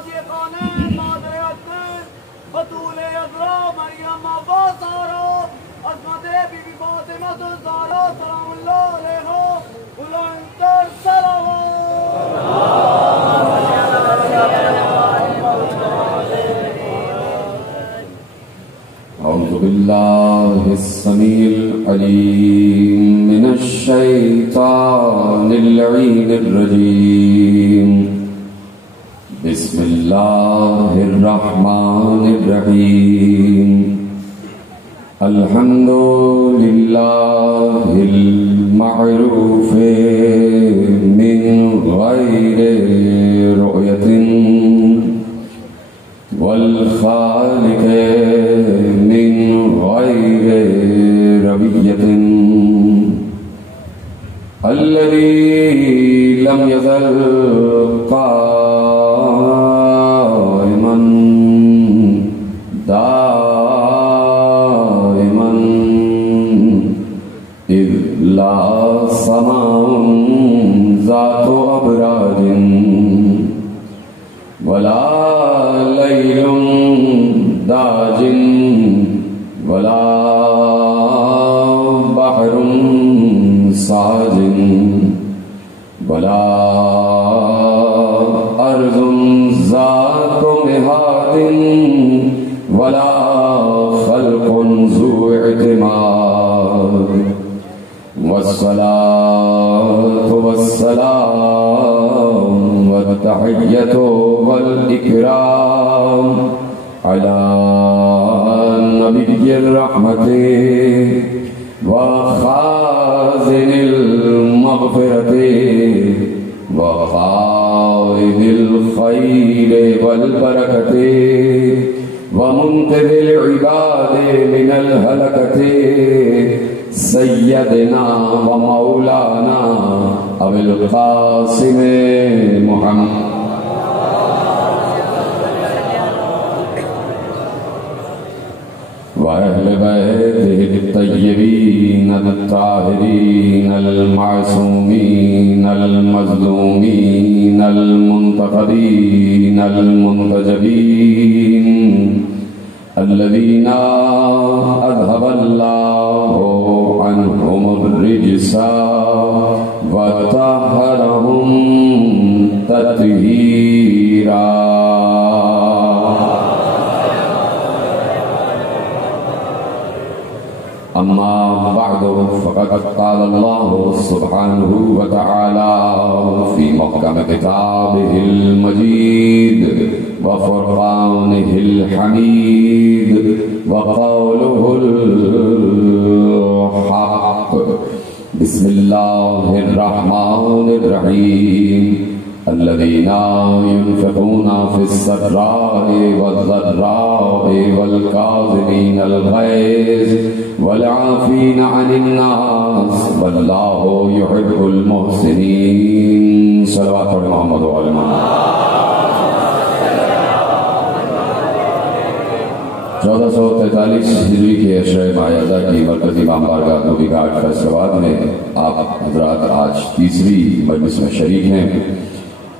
صادقان مادر عدن بطول عذرا مریم عباس زهرا عظمت بی بی فاطمه الزهرا سلام الله علیها بلندتر أعوذ بالله السميع العليم من الشيطان اللعين الرجيم بسم الله الرحمن الرحيم الحمد لله المعروف من غير رؤية والخالق من غير ربية الذي لم يزل قائما دائما إذ لا سماء ذات أبراج ولا ليل داج ولا بحر ساج ولا أرض ذات مهاد ولا خلق ذو اعتماد والصلاة والسلام والتحية والإكرام على نبي الرحمة وخازن المغفرة وقائد الخير والبركة ومنقذ العباد من الهلكة سيدنا ومولانا أبي القاسم محمد وأهل بيته الطيبين الطاهرين المعصومين المظلومين المنتقدين المنتجبين الذين أذهب الله عنهم الرجس وطهرهم تطهيرا أما بعد فقد قال الله سبحانه وتعالى في محكم كتابه المجيد وفرقانه الحميد وقوله الحق بسم الله الرحمن الرحيم الذين ينفقون في السراء والضراء والكاظمين الغيظ والعافين عن الناس والله يحب المحسنين صلوات محمد وعلى محمد 1443 ہجری کے عشرہ معیزہ کی مرکزی امام بارگاہ نوری گھاٹ فیصل آباد میں آپ حضرات آج تیسری مجلس میں شریک ہیں.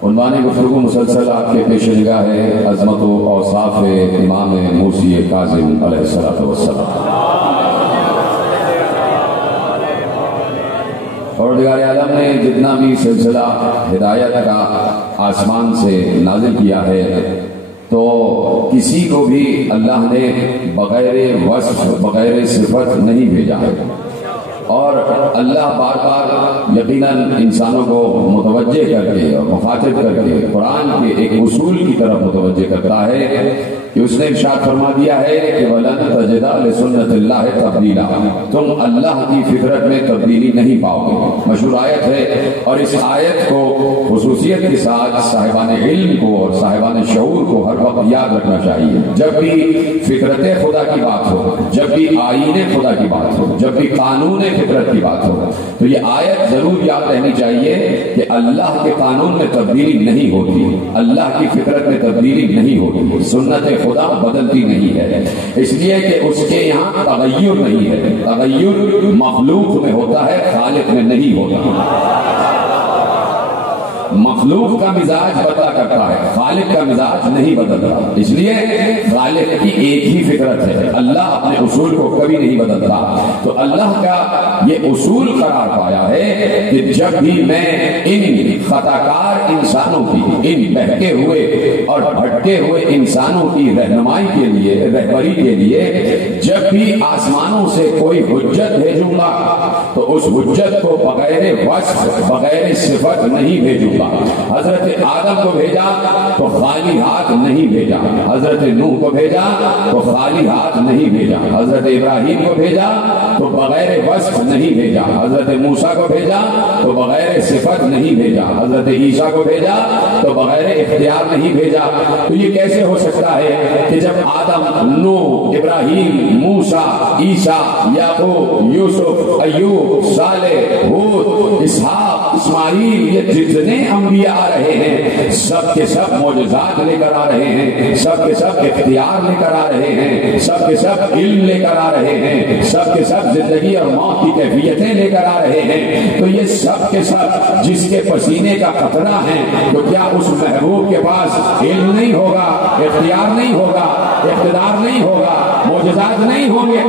عنوان گفتگو مسلسل آپ کے پیش نگاہ ہے عظمت و اوصاف امام موسی کاظم علیہ السلام. پروردگار عالم نے جتنا بھی سلسلہ ہدایت کا آسمان سے نازل کیا ہے تو کسی کو بھی اللہ نے بغیر وصف بغیر صفت نہیں بھیجا ہے، اور اللہ بار بار یقیناً انسانوں کو متوجہ کر کے اور مخاطب کر کے قرآن کے ایک اصول کی طرف متوجہ کرتا ہے کہ اس نے ارشاد فرما دیا ہے کہ وَلَن تَجِدَ لِسُنَّتِ اللَّهِ تَبْدِيلًا، تم اللہ کی فطرت میں تبدیلی نہیں پاؤ گے. مشہور آیت ہے، اور اس آیت کو خصوصیت کے ساتھ صاحبان علم کو اور صاحبان شعور کو ہر وقت یاد رکھنا چاہیے. جب بھی فطرت خدا کی بات ہو، جب بھی آئین خدا کی بات ہو، جب بھی قانون فطرت کی بات ہو، تو یہ آیت ضرور یاد رہنی چاہیے کہ اللہ کے قانون میں تبدیلی نہیں ہوتی، اللہ کی فطرت میں تبدیلی نہیں ہوتی، سنت خدا بدلتی نہیں ہے، اس لیے کہ اس کے یہاں تغیر نہیں ہے. تغیر مخلوق میں ہوتا ہے، خالق میں نہیں ہوتا. مخلوق کا مزاج بدلا کرتا ہے، خالق کا مزاج نہیں بدلتا، اس لیے خالق کی ایک ہی فطرت ہے، اللہ اپنے اصول کو کبھی نہیں بدلتا۔ تو اللہ کا یہ اصول قرار پایا ہے کہ جب بھی میں ان خطا کار انسانوں کی، ان بہکے ہوئے اور بھٹکے ہوئے انسانوں کی رہنمائی کے لیے، رہبری کے لیے جب بھی آسمانوں سے کوئی حجت بھیجوں گا تو اس حجت کو بغیر وصف، بغیر صفت نہیں بھیجوں گا۔ حضرت آدم کو بھیجا تو خالی ہاتھ نہیں بھیجا، حضرت نوح کو بھیجا تو خالی ہاتھ نہیں بھیجا، حضرت ابراہیم کو بھیجا تو بغیر وصف نہیں بھیجا، حضرت موسیٰ کو بھیجا تو بغیر صفت نہیں بھیجا، حضرت عیسیٰ کو بھیجا تو بغیر اختیار نہیں بھیجا۔ تو یہ کیسے ہو سکتا ہے کہ جب آدم، نوح، ابراہیم، موسیٰ، عیسیٰ، یعقوب، یوسف، ایوب، صالح، ہود، اسحاق، اسماعیل، یہ جتنے انبیاء آ رہے ہیں سب کے سب معجزات لے کر آ رہے ہیں، سب کے سب اختیار لے کر آ رہے ہیں، سب کے سب علم لے کر آ رہے ہیں، سب کے سب زندگی اور موت کی کیفیتیں لے کر آ رہے ہیں، تو یہ سب کے سب جس کے پسینے کا قطرہ ہے تو کیا اس محبوب کے پاس علم نہیں ہوگا، اختیار نہیں ہوگا، اقتدار نہیں ہوگا، معجزات نہیں ہوں گے؟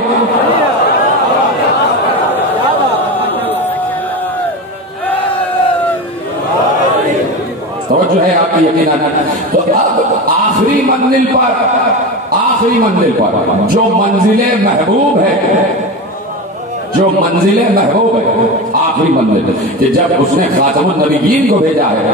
توجہ ہے آپ کی یقیناً۔ تو اب آخری منزل پر جو منزل محبوب ہے، جو منزل محبوب ہے، آخری منزل کہ جب اس نے خاتم النبیین کو بھیجا ہے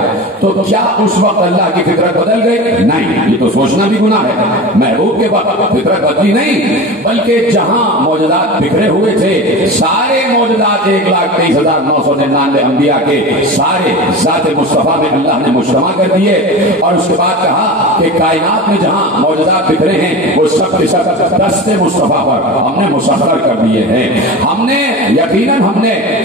تو کیا اس وقت اللہ کی فطرت بدل گئی؟ نہیں، یہ تو سوچنا بھی گناہ ہے۔ محبوب کے وقت فطرت بدلی نہیں، بلکہ جہاں معجزات بکھرے ہوئے تھے، سارے معجزات 1,23,999 انبیاء کے سارے ذات مصطفیٰ میں اللہ نے مجتمع کر دیے، اور اس کے بعد کہا کہ کائنات میں جہاں معجزات بکھرے ہیں وہ سب کے سب دست مصطفیٰ پر ہم نے مسخر کر دیے ہیں۔ ہم نے یقیناً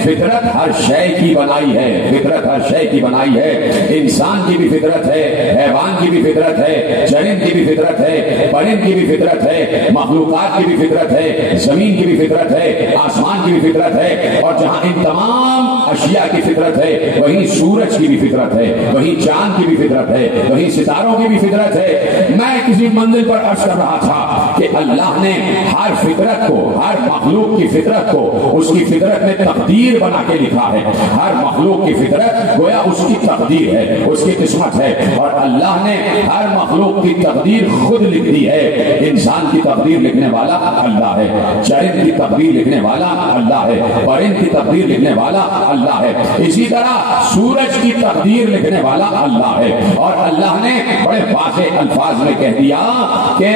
فطرت ہر شے کی بنائی ہے، فطرت ہر شے کی بنائی ہے، انسان کی بھی فطرت ہے، حیوان کی بھی فطرت ہے، چرند کی بھی فطرت ہے، پرند کی بھی فطرت ہے، مخلوقات کی بھی فطرت ہے، زمین کی بھی فطرت ہے، آسمان کی بھی فطرت ہے، اور جہاں ان تمام اشیاء کی فطرت ہے وہیں سورج کی بھی فطرت ہے، وہیں چاند کی بھی فطرت ہے، وہیں ستاروں کی بھی فطرت ہے۔ میں کسی منزل پر عرض کر رہا تھا کہ اللہ نے ہر فطرت کو، ہر مخلوق کی فطرت کو اس کی فطرت میں تقدیر بنا کے لکھا ہے۔ ہر مخلوق کی فطرت گویا اس کی تقدیر ہے، اس کی قسمت ہے، اور اللہ نے ہر مخلوق کی تقدیر خود لکھ دی ہے۔ انسان کی تقدیر لکھنے والا اللہ ہے، چرند کی تقدیر لکھنے والا اللہ ہے، پرند کی تقدیر لکھنے والا اللہ ہے، اسی طرح سورج کی تقدیر لکھنے والا اللہ ہے۔ اور اللہ نے بڑے واضح الفاظ میں کہہ دیا کہ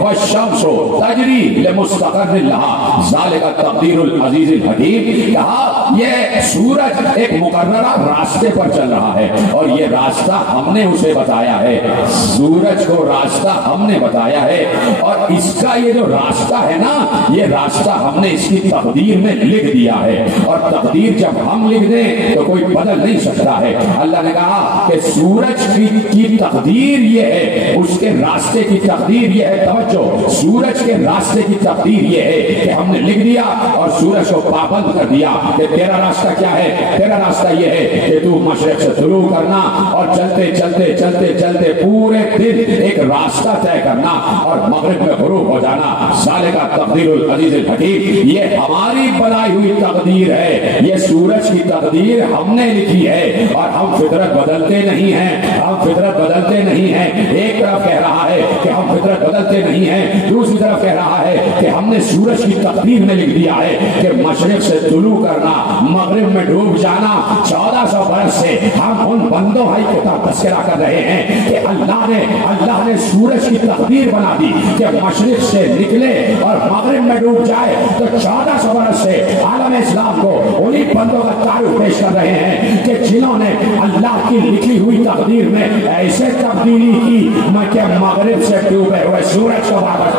والشمس تجری لمستقر لہا ذالک تقدیر العزیز الحکیم، کہا یہ سورج ایک مقررہ راستے پر چل رہا ہے اور یہ راستہ ہم نے اسے بتایا ہے، سورج کو راستہ ہم نے بتایا ہے، اور اس کا یہ جو راستہ ہے نا، یہ راستہ ہم نے اس کی تقدیر میں لکھ دیا ہے، اور تقدیر جب ہم لکھ دیں تو کوئی بدل نہیں سکتا ہے۔ اللہ نے کہا کہ سورج کی تقدیر یہ ہے، اس کے راستے کی تقدیر یہ ہے، توجہ، سورج کے راستے کی تقدیر یہ ہے کہ ہم نے لکھ دیا اور سورج کو پابند کر دیا کہ تیرا راستہ کیا ہے؟ تیرا راستہ یہ ہے کہ تو مشرق سے طلوع کرنا اور چلتے چلتے چلتے چلتے پورے دن ایک راستہ طے کرنا اور مغرب میں غروب ہو جانا۔ ذالک تقدیر العزیز الحکیم، یہ ہماری بنائی ہوئی تقدیر ہے، یہ سورج کی تقدیر ہم نے لکھی ہے، اور ہم فطرت بدلتے نہیں ہیں، ہم فطرت بدلتے نہیں ہیں۔ ایک طرف کہہ رہا ہے کہ ہم فطرت بدلتے نہیں ہیں، دوسری طرف کہہ رہا ہے کہ ہم نے سورج کی تقدیر میں لکھ دیا ہے کہ مشرق سے طلوع کرنا، مغرب میں ڈوب جانا۔ 1400 برس سے ہم ان بندوں کا تذکرہ کر رہے ہیں کہ اللہ نے سورج کی تقدیر بنا دی کہ مشرق سے نکلے اور مغرب میں ڈوب جائے، تو 1400 برس سے عالم اسلام کو انہی بندوں کا تعارف پیش کر رہے ہیں کہ جنہوں نے اللہ کی لکھی ہوئی تقدیر میں ایسے تبدیلی کی کہ مغرب سے ڈوبے ہوئے سورج کو واپس۔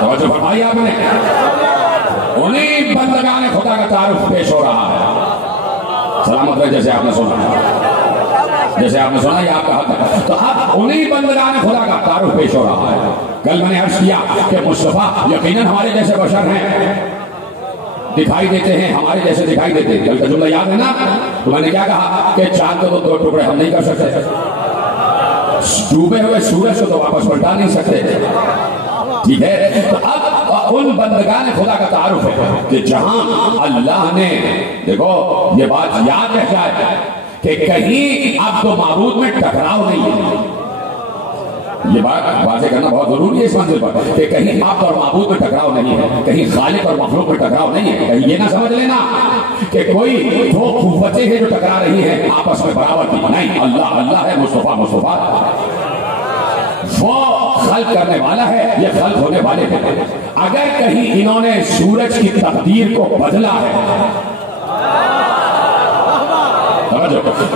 توجہ فرمائی آپ نے، انہیں بندگان خدا کا تعارف پیش ہو رہا ہے۔ سلامت رہے، جیسے آپ نے سنا، جیسے آپ نے سنا یہ آپ کا حق ہے۔ تو اب انہیں بندگان خدا کا تعارف پیش ہو رہا ہے۔ کل میں نے عرض کیا کہ مصطفیٰ یقیناً ہمارے جیسے بشر ہیں، دکھائی دیتے ہیں ہمارے جیسے دکھائی دیتے ہیں. کل کا جملہ یاد ہے نا؟ تو میں نے کیا کہا کہ چاند کو تو 2 ٹکڑے ہم نہیں کر سکتے, ڈوبے ہوئے سورج کو تو واپس پلٹا نہیں سکتے. ٹھیک ہے, تو اب ان بندگان خدا کا تعارف ہے کہ جہاں اللہ نے, دیکھو یہ بات یاد رہ جائے کہ کہیں عبد و معبود میں ٹکراؤ نہیں ہے. یہ بات واضح کرنا بہت ضروری ہے اس منزل پر کہ کہیں عبد اور معبود میں ٹکراؤ نہیں ہے, کہیں خالق اور مخلوق میں ٹکراؤ نہیں ہے. کہیں یہ نہ سمجھ لینا کہ کوئی 2 قوتیں ہیں جو ٹکرا رہی ہیں آپس میں برابر کی. نہیں, اللہ اللہ ہے, مصطفیٰ مصطفیٰ, وہ خلق کرنے والا ہے, یہ خلق ہونے والے ہیں. اگر کہیں انہوں نے سورج کی تقدیر کو بدلا ہے,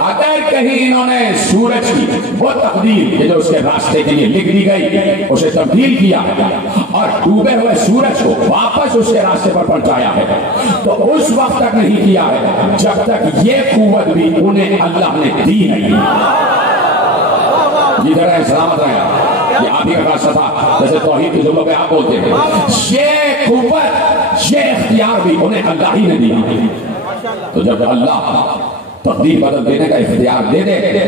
اگر کہیں انہوں نے سورج کی وہ تقدیر جو اس کے راستے کے لیے لکھ دی گئی اسے تبدیل کیا اور ڈوبے ہوئے سورج کو واپس اس کے راستے پر پہنچایا ہے, تو اس وقت تک نہیں کیا ہے جب تک یہ قوت بھی انہیں اللہ نے دی نہیں. جدھر ہے سلامت رہے, یہ آپ ہی کا راستہ تھا. جیسے توحید کے جملوں پہ آپ بولتے ہیں, یہ قوت یہ اختیار بھی انہیں اللہ ہی نے دیا. تو جب اللہ تقدیر بدل دینے کا اختیار دے دے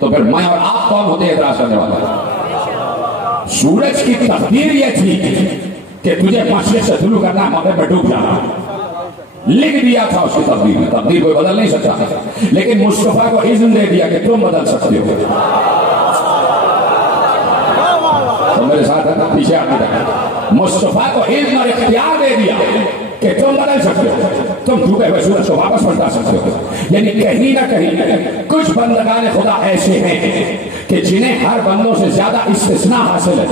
تو پھر میں اور آپ کون ہوتے ہیں اعتراض کرنے والا؟ سورج کی تقدیر یہ تھی کہ تجھے مشرق سے شروع کرنا ہے, مغرب میں ڈوب جانا, لکھ دیا تھا اس کی تقدیر میں. تقدیر کوئی بدل نہیں سکتا, لیکن مصطفیٰ کو اذن دے دیا کہ تم بدل سکتے ہو. تو میرے ساتھ ہے نا, پیچھے آنے تک مصطفیٰ کو اذن اور اختیار دے دیا کہ تم بدل سکتے ہو, تم ڈوبے ہوئے سورج کو واپس پلٹا سکتے ہو. یعنی کہیں نہ کہیں کچھ بندگان خدا ایسے ہیں کہ جنہیں ہر بندوں سے زیادہ استثناء حاصل ہے.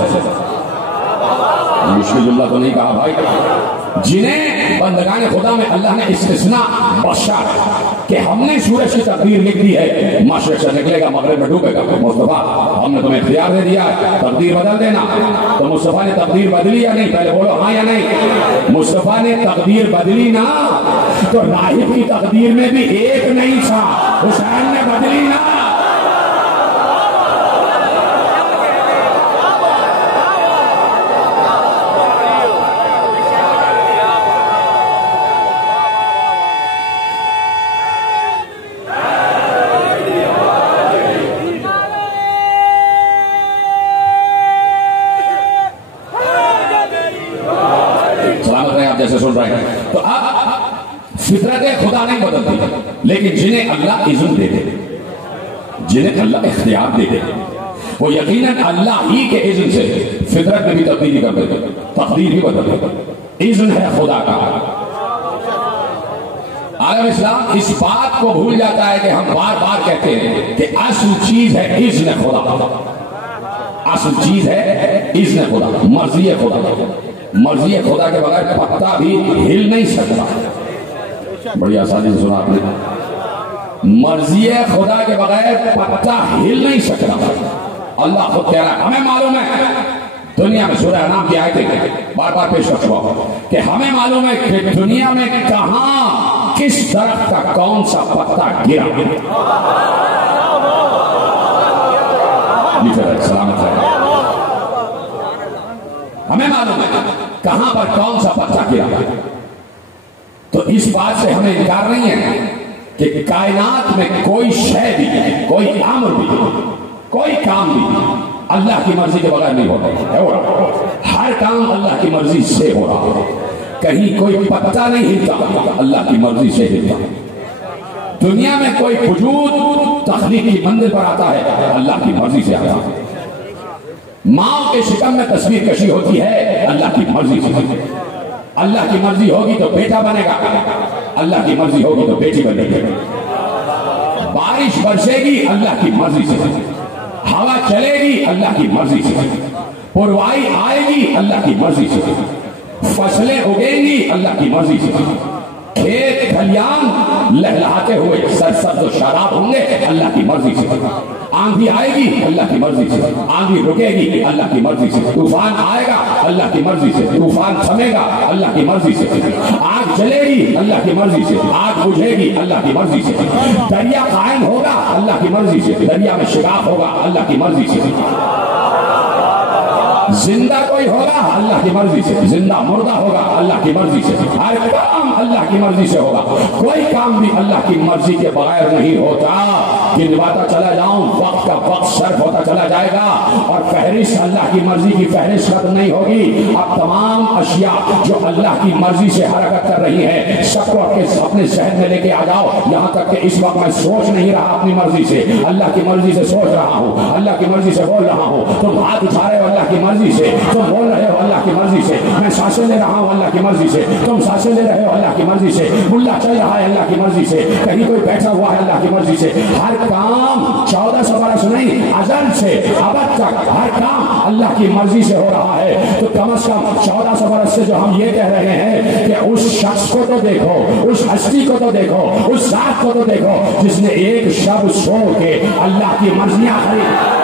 مشکل جملہ تو نہیں کہا بھائی, جنہیں بندگان خدا میں اللہ نے استثناء بخشا کہ ہم نے سورج کی تقدیر لکھ دی ہے, مشرق سے نکلے گا مغرب میں ڈوبے گا. مصطفیٰ ہم نے تمہیں اختیار دے دیا تقدیر بدل دینا. تو مصطفیٰ نے تقدیر بدلی یا نہیں؟ پہلے بولو ہاں یا نہیں. مصطفیٰ نے تقدیر بدلی نا, تو راہب کی تقدیر میں بھی ایک نہیں تھا, حسین نے بدلی نا. جیسے سن رہے ہیں, تو اب فطرت خدا نہیں بدلتی, لیکن جنہیں اللہ اذن دے دے, جنہیں اللہ اختیار دے دے, وہ یقیناً اللہ ہی کے اذن سے فطرت میں بھی تبدیلی کر دیتے, تقدیر بھی بدل دیتے. اذن ہے خدا کا. عالم اسلام اس بات کو بھول جاتا ہے کہ ہم بار بار کہتے ہیں کہ اصل چیز ہے اذن خدا, اصل چیز ہے اذن خدا, مرضی خدا. مرضی خدا کے بغیر پتا بھی ہل نہیں سکتا. بڑی آسانی سے سنا آپ نے, مرضی خدا کے بغیر پتا ہل نہیں سکتا. اللہ خود کہہ رہا ہے, ہمیں معلوم ہے دنیا میں, سورہ انعام کی آیتیں بار بار پیش کر چکا ہوں کہ ہمیں معلوم ہے کہ دنیا میں کہاں کس درخت کا کون سا پتا گرا. سلامت ہے, ہمیں معلوم ہے کہاں پر کون سا پتا گرا. تو اس بات سے ہمیں انکار نہیں ہے کہ کائنات میں کوئی شے بھی, کوئی امر بھی, کوئی کام بھی اللہ کی مرضی کے بغیر نہیں ہوتا. ہر کام اللہ کی مرضی سے ہو رہا ہے. کہیں کوئی پتا نہیں ہلتا, اللہ کی مرضی سے ہلتا. دنیا میں کوئی وجود تخلیق کی منزل پر آتا ہے, اللہ کی مرضی سے آتا ہے. ماں کے شکم میں تصویر کشی ہوتی ہے, اللہ کی مرضی سے. اللہ کی مرضی ہوگی تو بیٹا بنے گا, اللہ کی مرضی ہوگی تو بیٹی بنے گی. بارش برسے گی اللہ کی مرضی سے, ہوا چلے گی اللہ کی مرضی سے, پروائی آئے گی اللہ کی مرضی سے, فصلیں اگیں گی اللہ کی مرضی سے, کھیت کھلیان لہلاتے ہوئے سرسبز و شاداب ہوں گے اللہ کی مرضی سے. آندھی آئے گی اللہ کی مرضی سے, آندھی رکے گی اللہ کی مرضی سے, طوفان آئے گا اللہ کی مرضی سے, طوفان تھمے گا اللہ کی مرضی سے, آگ جلے گی اللہ کی مرضی سے, آگ بجھے گی اللہ کی مرضی سے, دریا قائم ہوگا اللہ کی مرضی سے, دریا میں شگاف ہوگا اللہ کی مرضی سے, زندہ کوئی ہوگا اللہ کی مرضی سے, زندہ مردہ ہوگا اللہ کی مرضی سے. ہر کام اللہ اللہ کی مرضی سے ہوگا. کوئی کام بھی اللہ کی مرضی کے بغیر نہیں ہوتا. گنواتا چلا جاؤں وقت کا وقت صرف ہوتا چلا جائے گا اور فہرست اللہ کی مرضی کی فہرست ختم نہیں ہوگی. اب تمام اشیاء جو اللہ کی مرضی سے حرکت کر رہی ہے سب کو اپنے ذہن میں لے کے آ جاؤ. یہاں تک کہ اس وقت میں سوچ نہیں رہا اپنی مرضی سے, اللہ کی مرضی سے سوچ رہا ہوں, اللہ کی مرضی سے بول رہا ہوں. تم ہاتھ اٹھا رہے ہو اللہ کی مرضی سے, تم بول رہے ہو اللہ کی مرضی سے. میں سانسیں لے رہا ہوں اللہ کی مرضی سے, تم سانسیں لے رہے ہو اللہ کی مرضی سے. ملا چل رہا ہے اللہ کی مرضی سے, کہیں کوئی بیٹھا ہوا ہے اللہ کی مرضی سے. ہر کام 1400 برس نہیں, ازل سے ابد تک ہر کام اللہ کی مرضی سے ہو رہا ہے. تو کم از کم 1400 برس سے جو ہم یہ کہہ رہے ہیں کہ اس شخص کو تو دیکھو, اس ہستی کو تو دیکھو, اس ذات کو تو دیکھو جس نے ایک شب سو کے اللہ کی مرضیاں خرید.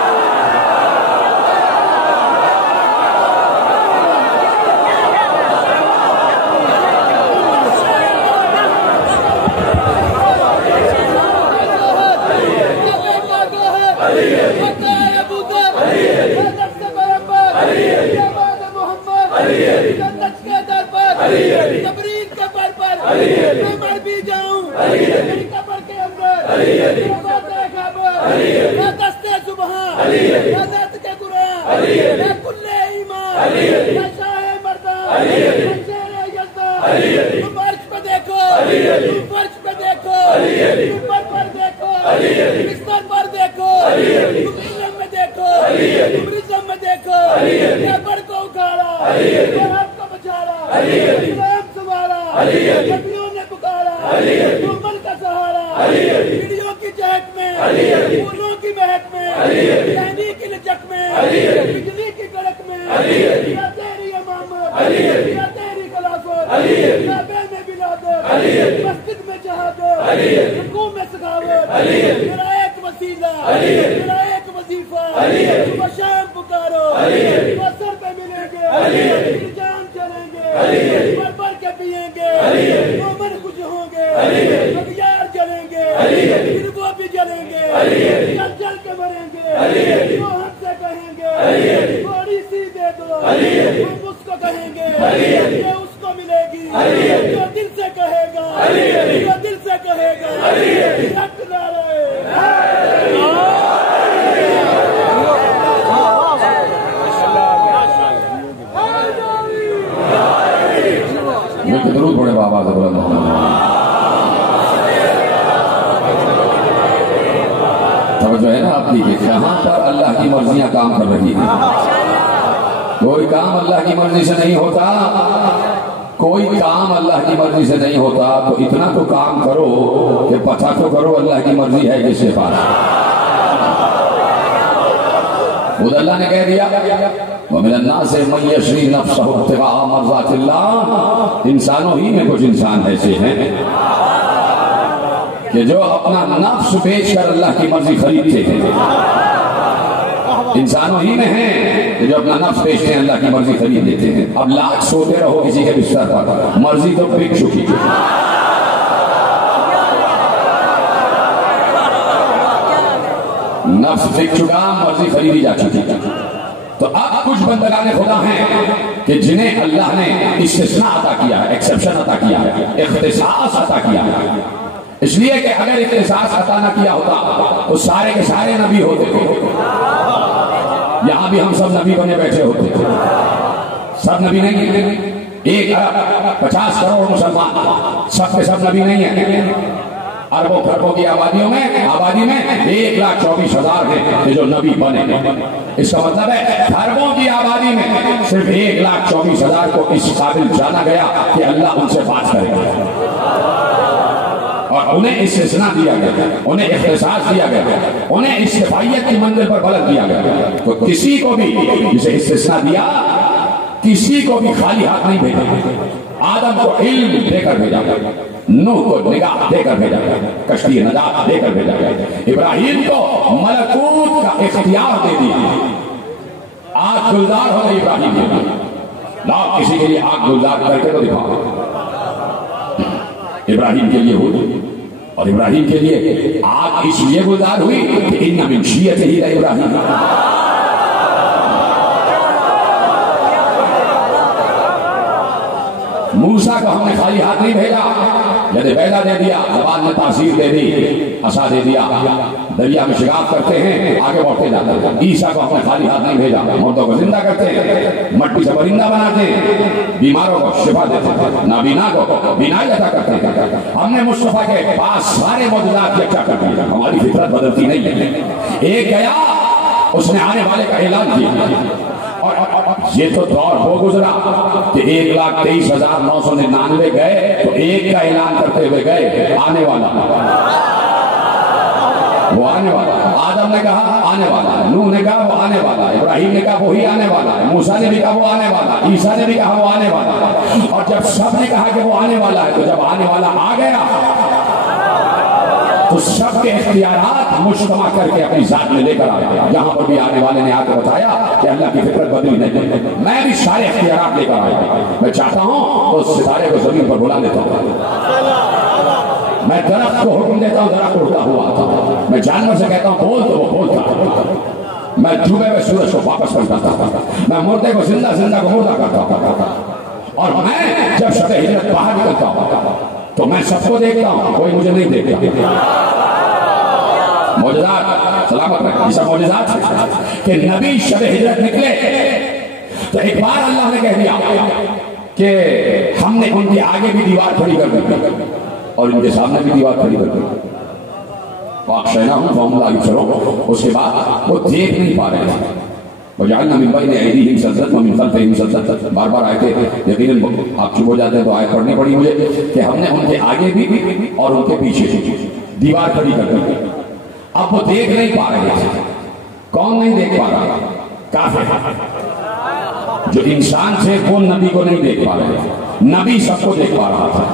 توجہ ہے نا آپ کی, جہاں پر اللہ کی مرضیاں کام کر رہی ہیں. کوئی کام اللہ کی مرضی سے نہیں ہوتا, کوئی کام اللہ کی مرضی سے نہیں ہوتا. تو اتنا تو کام کرو کہ پتہ تو کرو اللہ کی مرضی ہے کس کے پاس. خود اللہ نے کہہ دیا وَمِنَ النَّاسِ مَن يَشْرِي نَفْسَهُ ابْتِغَاءَ مَرْضَاتِ اللَّهِ. انسانوں ہی میں کچھ انسان ایسے ہیں کہ جو اپنا نفس بیچ کر اللہ کی مرضی خریدتے ہیں. انسانوں ہی میں ہیں کہ جو اپنا نفس بیچتے ہیں اللہ کی مرضی خرید لیتے ہیں. اب لاکھ سوتے رہو کسی کے بستر پر, مرضی تو بک چکی ہے. نفس بک چکا, مرضی خریدی جا چکی. تو اب کچھ بندگان خدا ہیں کہ جنہیں اللہ نے استثناء عطا کیا ہے, ایکسپشن عطا کیا ہے, اختصاص عطا کیا ہے. اس لیے کہ اگر اختصاص عطا نہ کیا ہوتا تو سارے کے سارے نبی ہوتے تھے. یہاں بھی ہم سب نبی بنے بیٹھے ہوتے تھے. سب نبی نہیں ہیں. 1.50 کروڑ مسلمان, سب کے سب نبی نہیں ہیں. اربوں خربوں کی آبادی میں 1,24,000 ہیں کہ جو نبی بنے. اس کا مطلب ہے خربوں کی آبادی میں صرف 1,24,000 کو اس قابل جانا گیا کہ اللہ ان سے بات کرے گا, اور انہیں استثناء دیا گیا, انہیں اختصاص دیا گیا, انہیں استفائیت کی منزل پر بلند کیا گیا. تو کسی کو بھی جسے استثناء دیا, کسی کو بھی خالی ہاتھ نہیں بھیجا. آدم کو علم دے کر بھیجا گیا, نوح کو نگاہ دے کر بھیجا گیا, کشتی نجات دے کر بھیجا گیا, ابراہیم کو ملکوت کا اختیار دے دیا. آگ گلزار ہو گئی ابراہیم کے لیے, لاؤ کسی کے لیے آگ گلزار کر کے تو دکھاؤ. ابراہیم کے لیے ہوئی, اور ابراہیم کے لیے آگ اس لیے گلزار ہوئی کہ ان من شیعتہ ابراہیم. موسیٰ کو ہم نے خالی ہاتھ نہیں بھیجا، یعنی بیضا دے دیا، زبان میں تاثیر دے دی، عصا دے دیا، دریا میں شگاف کرتے ہیں، آگے بڑھتے جاتے ہیں۔ عیسیٰ کو ہم نے خالی ہاتھ نہیں بھیجا، مردوں کو زندہ کرتے ہیں، مٹی سے پرندہ بناتے ہیں، بیماروں کو شفا دیتے ہیں، نابینا کو بینائی عطا کرتے ہیں۔ ہم نے مصطفیٰ کے پاس سارے معجزات یکجا کر دیا، ہماری فطرت بدلتی نہیں ہے۔ ایک گیا، اس نے آنے والے کا اعلان کیا، اور یہ تو دور ہو گزرا کہ 1,23,999 گئے تو ایک کا اعلان کرتے ہوئے گئے، آنے والا، وہ آنے والا۔ آدم نے کہا آنے والا ہے، نوح نے کہا وہ آنے والا ہے، ابراہیم نے کہا وہی آنے والا ہے، موسیٰ نے بھی کہا وہ آنے والا ہے، عیسیٰ نے بھی کہا وہ آنے والا ہے۔ اور جب سب نے کہا کہ وہ آنے والا ہے، تو جب آنے والا آ گیا تو سب کے اختیارات مجتمع کر کے اپنی ذات میں لے کر آیا۔ یہاں پر بھی آنے والے نے آ کے بتایا کہ اللہ کی فطرت بدلی نہیں، میں بھی سارے اختیارات لے کر آیا، میں چاہتا ہوں تو ستارے کو زمین پر بلا لیتا ہوں، میں درخت کو حکم دیتا ہوں، درخت اڑتا ہوا آتا، میں جانور سے کہتا ہوں بول تو وہ بولتا، میں ڈوبے ہوئے سورج کو واپس کرتا تھا، میں مردے کو زندہ، زندہ کو مردہ کرتا تھا، اور میں جب شب ہجرت باہر نکلتا ہوں تو میں سب کو دیکھتا ہوں، کوئی مجھے نہیں دیکھتا۔ معجزات سلامت رکھیں، یہ سب معجزات کہ نبی شب ہجرت نکلے تو ایک بار اللہ نے کہہ دیا کہ ہم نے ان کے آگے بھی دیوار کھڑی کر دی اور ان کے سامنے بھی دیوار کھڑی کر دی، فَأَغْشَيْنَاهُمْ فَهُمْ لَا يُبْصِرُونَ۔ اس کے بعد وہ دیکھ نہیں پا رہے تھے، وَجَعَلْنَا مِن بَيْنِ أَيْدِيهِمْ سَدًّا وَمِن خَلْفِهِمْ سَدًّا، بار بار آیتیں یقیناً آپ چپ ہو جاتے ہیں تو آیت پڑھنی پڑی مجھے کہ ہم نے ان کے آگے بھی اور ان کے پیچھے دیوار کھڑی کر دی۔ اب وہ دیکھ نہیں پا رہے تھے، کون نہیں دیکھ پا رہا؟ کافر، جو انسان تھے وہ نبی کو نہیں دیکھ پا رہے تھے، نبی سب کو دیکھ پا رہا تھا۔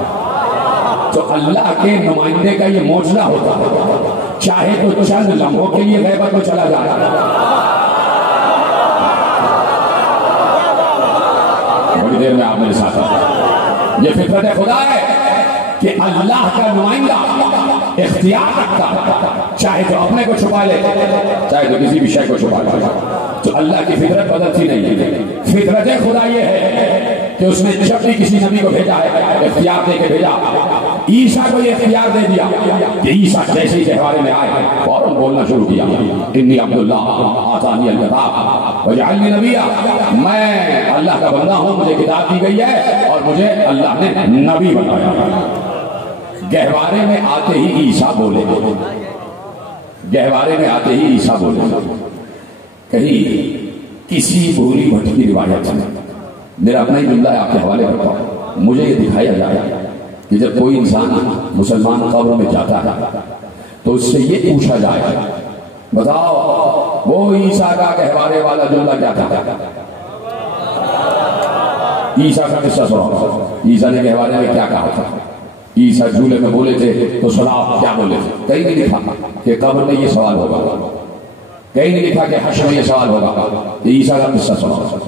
تو اللہ کے نمائندے کا یہ معجزہ ہوتا ہے، چاہے تو چند لمحوں کے لیے غیبت میں چلا جائے، بڑی دیر میں آپ میرے ساتھ آئے، یہ فطرت خدا ہے کہ اللہ کا نمائندہ اختیار رکھتا ہے، چاہے تو اپنے کو چھپا لے، چاہے تو کسی بھی شے کو چھپا لے۔ تو اللہ کی فطرت بدلتی نہیں ہے، فطرت خدا یہ ہے کہ اس نے جب بھی کسی نبی کو بھیجا ہے اختیار دے کے بھیجا۔ عیسیٰ کو یہ اختیار دے دیا کہ عیسیٰ جیسے ہی تہوارے میں آئے فوراً بولنا شروع کیا، انی عبداللہ آتانی الکتاب وجعلنی نبیا، میں اللہ کا بندہ ہوں، مجھے کتاب دی گئی ہے اور مجھے اللہ نے نبی بنایا۔ گہوارے میں آتے ہی عیسیٰ بولے، گہوارے میں آتے ہی عیسیٰ بولے۔ کہیں کسی بھولی بھٹکی روایت ہے، میرا اپنا ہی جملہ ہے آپ کے حوالے کرتا ہوں، مجھے یہ دکھایا جائے کہ جب کوئی انسان مسلمان قبر میں جاتا ہے تو اس سے یہ پوچھا جائے بتاؤ وہ عیسیٰ کا گہوارے والا جملہ کیا تھا؟ عیسیٰ کا قصہ سناؤ، عیسیٰ نے گہوارے میں کیا کہا تھا؟ عیسیٰ جھولے میں بولے تھے تو سناؤ کیا بولے تھے؟ کہیں نہیں لکھا کہ قبر میں یہ سوال ہوگا، کہیں نہیں لکھا کہ حشر میں یہ سوال ہوگا، کہ عیسیٰ کا قصہ سناؤ۔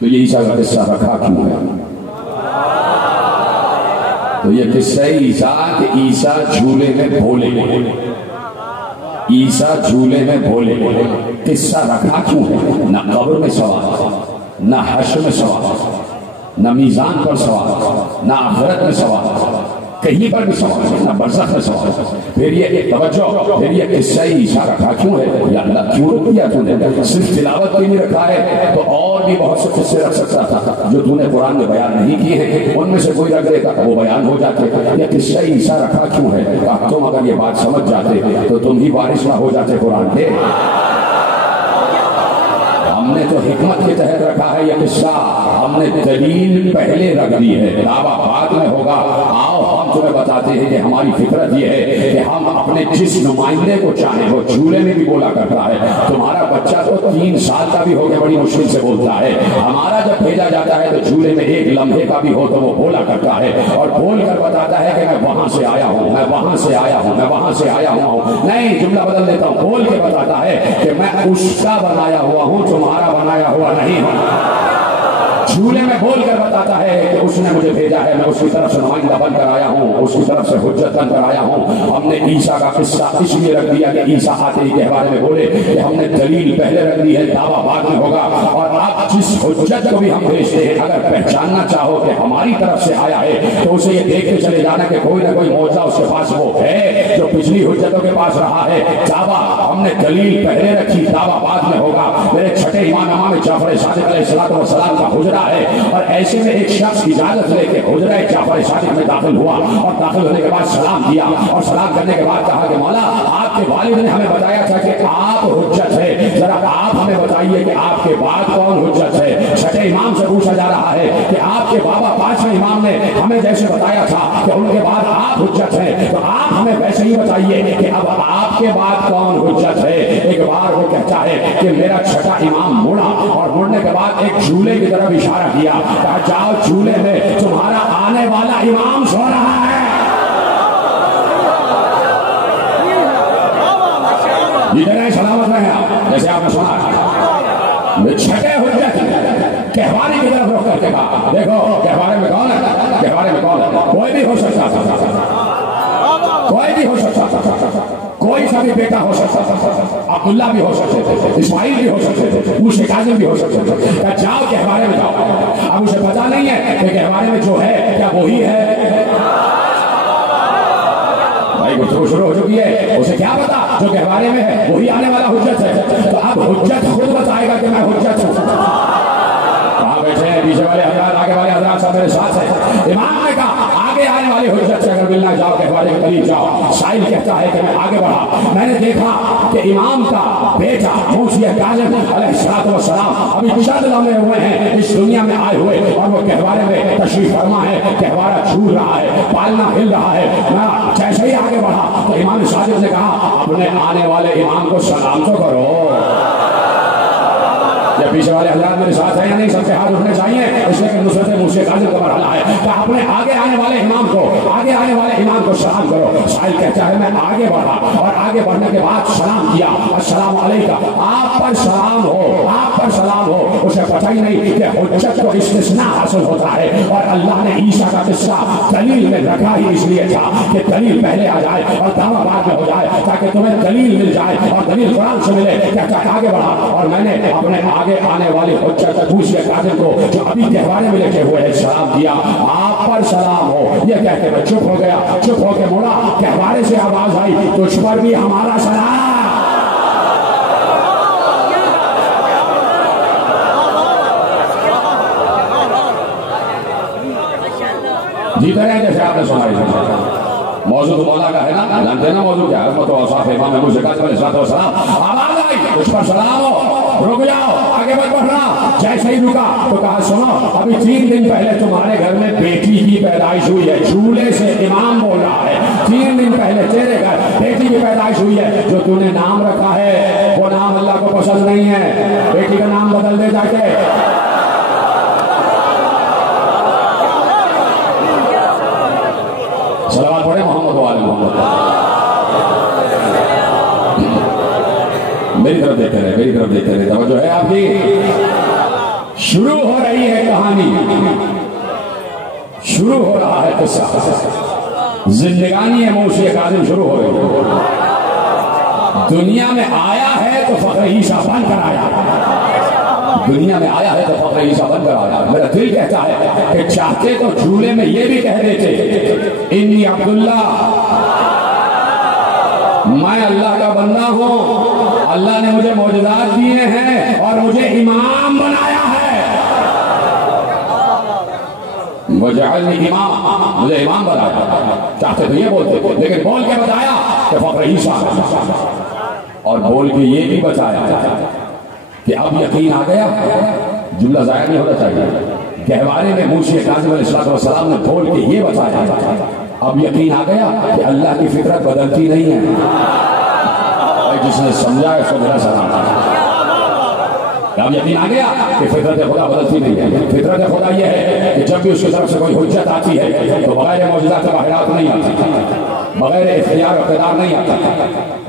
تو یہ عیسیٰ کا قصہ رکھا کیوں ہے؟ تو یہ قصہ عیسیٰ کہ عیسیٰ جھولے میں بولے، عیسیٰ جھولے میں بولے، قصہ رکھا کیوں ہے؟ نہ قبر میں سوال، نہ حشر میں سوال، نہ میزان پر سوال، نہ آخرت میں سوال، کہیں پر بھی سوال، نہ برزخ میں سوال۔ پھر یہ توجہ، پھر یہ قصہ عیسیٰ رکھا کیوں ہے؟ یا اللہ کیوں رکھ دیا تو نے؟ صرف تلاوت کے لیے رکھا ہے تو اور بھی بہت سے قصے رکھ سکتا تھا جو تو نے قرآن میں بیان نہیں کیے ہیں، ان میں سے کوئی رکھ دیتا وہ بیان ہو جاتے۔ یہ قصہ عیسیٰ رکھا کیوں ہے؟ تم اگر یہ بات سمجھ جاتے تو تم ہی وارث نہ ہو جاتے قرآن کے۔ ہم نے تو حکمت کے تحت رکھا ہے یہ قصہ، ہم نے دلیل پہلے رکھ دی ہے، دعویٰ بعد میں ہوگا۔ آؤ ہم تمہیں بتاتے ہیں کہ ہماری فطرت یہ ہے کہ ہم اپنے جس نمائندے کو چاہیں وہ جھولے میں بھی بولا کرتا ہے۔ تمہارا بچہ تو 3 سال کا بھی ہو کے بڑی مشکل سے بولتا ہے، ہمارا جب بھیجا جاتا ہے تو جھولے میں 1 لمحے کا بھی ہو تو وہ بولا کرتا ہے اور بول کر بتاتا ہے کہ میں وہاں سے آیا ہوں، میں وہاں سے آیا ہوں، میں وہاں سے آیا ہوا ہوں۔ نہیں، جملہ بدل دیتا ہوں، بول کے بتاتا ہے کہ میں اس کا بنایا ہوا ہوں، تمہارا بنایا ہوا نہیں ہوں۔ جھولے میں بول کر بتاتا ہے کہ اس نے مجھے بھیجا ہے، میں اس کی طرف سے نمائندہ بن کر آیا ہوں، اس کی طرف سے حجت بن کر آیا ہوں۔ ہم نے عیسیٰ کا قصہ اس لیے رکھ دیا کہ عیسیٰ آتے ہی کے بارے میں بولے کہ ہم نے دلیل پہلے رکھ دی ہے، دعویٰ بعد میں ہوگا۔ اور آپ جس حجت کو بھی ہم بھیجتے ہیں، اگر پہچاننا چاہو کہ ہماری طرف سے آیا ہے تو اسے یہ دیکھ کے چلے جانا کہ کوئی نہ کوئی معجزہ اس کے پاس وہ ہے جو پچھلی حجتوں کے پاس رہا ہے۔ دعویٰ ہم نے دلیل پہلے رکھی، دعویٰ بعد میں ہوگا۔ میرے چھٹے امام جعفر صادق علیہ السلام کا حجرہ ہے، اور ایسے میں ایک شخص اجازت لے کے حجرہ جعفر صادق میں داخل ہوا، اور داخل ہونے کے بعد سلام کیا، اور سلام کرنے کے بعد کہا کہ مولا آپ کے والد نے ہمیں بتایا تھا کہ آپ حجت ہے، ذرا آپ ہمیں بتائیے کہ آپ کے بعد کون حجت ہے۔ چھٹے امام سے پوچھا جا رہا ہے کہ آپ کے بابا پانچویں امام نے ہمیں جیسے بتایا تھا کہ ان کے بعد آپ حجت ہے، تو آپ ہمیں ویسے ہی بتائیے کہ اب آپ کے بعد کون حجت ہے۔ ایک بار وہ کہتا ہے کہ میرا چھٹا امام مڑا، اور مڑنے کے بعد ایک جھولے کی طرف اشارہ کیا، کہا جاؤ جھولے میں تمہارا آنے والا امام سو رہا ہے۔ جتنے سلامت رہے آپ، جیسے آپ نے سنا چھٹے حجت کہواری کی طرف رخ کر کے کہا دیکھو کہوارے میں کون ہے، کہوارے میں کون ہے، کوئی بھی ہو سکتا تھا، کوئی بھی ہو سکتا تھا، کوئی سا بھی بیٹا ہو سکتا تھا، عبداللہ بھی ہو سکتے تھے، اسماعیل بھی ہو سکتے تھے، موسیٰ کاظم بھی ہو سکتے تھے۔ جاؤ کہوارے میں جاؤ۔ اب اسے پتا نہیں ہے کہ کہوارے میں جو ہے کیا وہی ہے؟ بھائی گفتگو شروع ہو چکی ہے، اسے کیا پتا جو کہوارے میں ہے وہی آنے والا حجت ہے؟ تو اب حجت خود بتائے گا کہ میں حجت ہوں۔ کہاں بیٹھے ہیں پیچھے والے حضرات، آگے والے حضرات سب میرے ساتھ ہیں۔ امام نے کہا آگے آنے والے حجت سے اگر ملنا جاؤ کہوارے کے قریب جاؤ۔ سائل کہتا ہے کہ میں آگے بڑھا، میں نے دیکھا کہ امام کا بیٹا موسیٰ کاظم علیہ السلام ابھی چند لمحے ہوئے ہیں اس دنیا میں آئے ہوئے، اور وہ کہوارے میں تشریف فرما ہے، کہوارہ جھول رہا ہے، پالنا ہل رہا ہے۔ میں جیسے ہی آگے بڑھا تو امام صادق نے کہا اپنے آنے والے امام کو سلام تو کرو۔ یا پیچھے والے حضرات میرے ساتھ ہیں یا نہیں؟ سب کے ہاتھ اٹھنے چاہیے، اس لیے کہ نصرت موسیٰ کاظم کا مرحلہ ہے کہ اپنے آگے آنے والے امام کو، آگے آنے والے امام کو سلام کرو۔ سائل کہتا ہے میں آگے بڑھا، اور آگے بڑھنے کے بعد سلام کیا، السلام علیکم، آپ پر سلام ہو، آپ پر سلام ہو۔ اسے پتہ ہی نہیں کہ حجت کو استثناء حاصل ہوتا ہے، اور اللہ نے عیسیٰ کا قصہ دلیل میں رکھا ہی اس لیے تھا کہ دلیل پہلے آ جائے اور دعویٰ بعد میں ہو جائے، تاکہ تمہیں دلیل مل جائے اور دلیل قرآن سے ملے۔ کہتا ہے آگے بڑھا، اور میں نے اپنے آگے آنے والی حجت موسیٰ کاظم کو جو ابھی کہوارے میں لکھے ہوئے ہیں سلام دیا، آپ پر سلام ہو۔ یہ کہہ کے میں چپ ہو گیا، چپ ہو کے مڑا، کہوارے سے آواز آئی تجھ پر بھی ہمارا سلام۔ جیتے رہے جیسے آپ نے سنائی۔ موضوع تو مولا کا ہے نا، جانتے ہیں نا موضوع کیا ہے؟ عظمت و اوصاف امام موسیٰ کاظم علیہ السلام۔ آواز آئی تجھ پر سلام ہو، رک جاؤ، آگے مت بڑھنا۔ جیسے ہی رکا تو کہا سنو ابھی 3 دن پہلے تمہارے گھر میں بیٹی کی پیدائش ہوئی ہے۔ جھولے سے امام بول رہا ہے 3 دن پہلے تیرے گھر بیٹی کی پیدائش ہوئی ہے، جو تو نے نام رکھا ہے وہ نام اللہ کو پسند نہیں ہے، بیٹی کا نام بدل دے جا کے۔ صلوات پڑھے محمد و آل محمد۔ میری طرف دیکھتے رہے، میری طرف دیکھتے رہے، توجہ ہے آپ کی؟ شروع ہو رہی ہے کہانی، شروع ہو رہا ہے قصہ، زندگانی موسیٰ کاظم شروع ہو رہی ہے۔ دنیا میں آیا ہے تو فخر عیسیٰ بن کر آیا، دنیا میں آیا ہے تو فخر عیسیٰ بن کر آیا۔ میرا دل کہتا ہے کہ چاہتے تو جھولے میں یہ بھی کہہ دیتے انی عبداللہ، میں اللہ کا بندہ ہوں، اللہ نے مجھے معجزات دیے ہیں اور مجھے امام بنایا ہے، وجعلنی امام، مجھے امام بنایا۔ چاہتے تو یہ بولتے تھے، لیکن بول کے بتایا کہ فخر عیسیٰ، اور بول کے یہ بھی بتایا کہ اب یقین آ گیا، جملہ ضائع نہیں ہونا چاہیے۔ گہوارے میں موسیٰ کاظم علیہ السلام نے بول کے یہ بتایا اب یقین آ گیا کہ اللہ کی فطرت بدلتی نہیں ہے۔ جس نے سمجھا ہے اس کو میرا سلام۔ اب یقین آ گیا کہ فطرت خدا بدلتی نہیں ہے. فطرت خدا یہ ہے کہ جب بھی اس کی طرف سے کوئی حجت آتی ہے تو بغیر معجزات باہرات نہیں آتی, بغیر اختیار اقتدار نہیں آتا.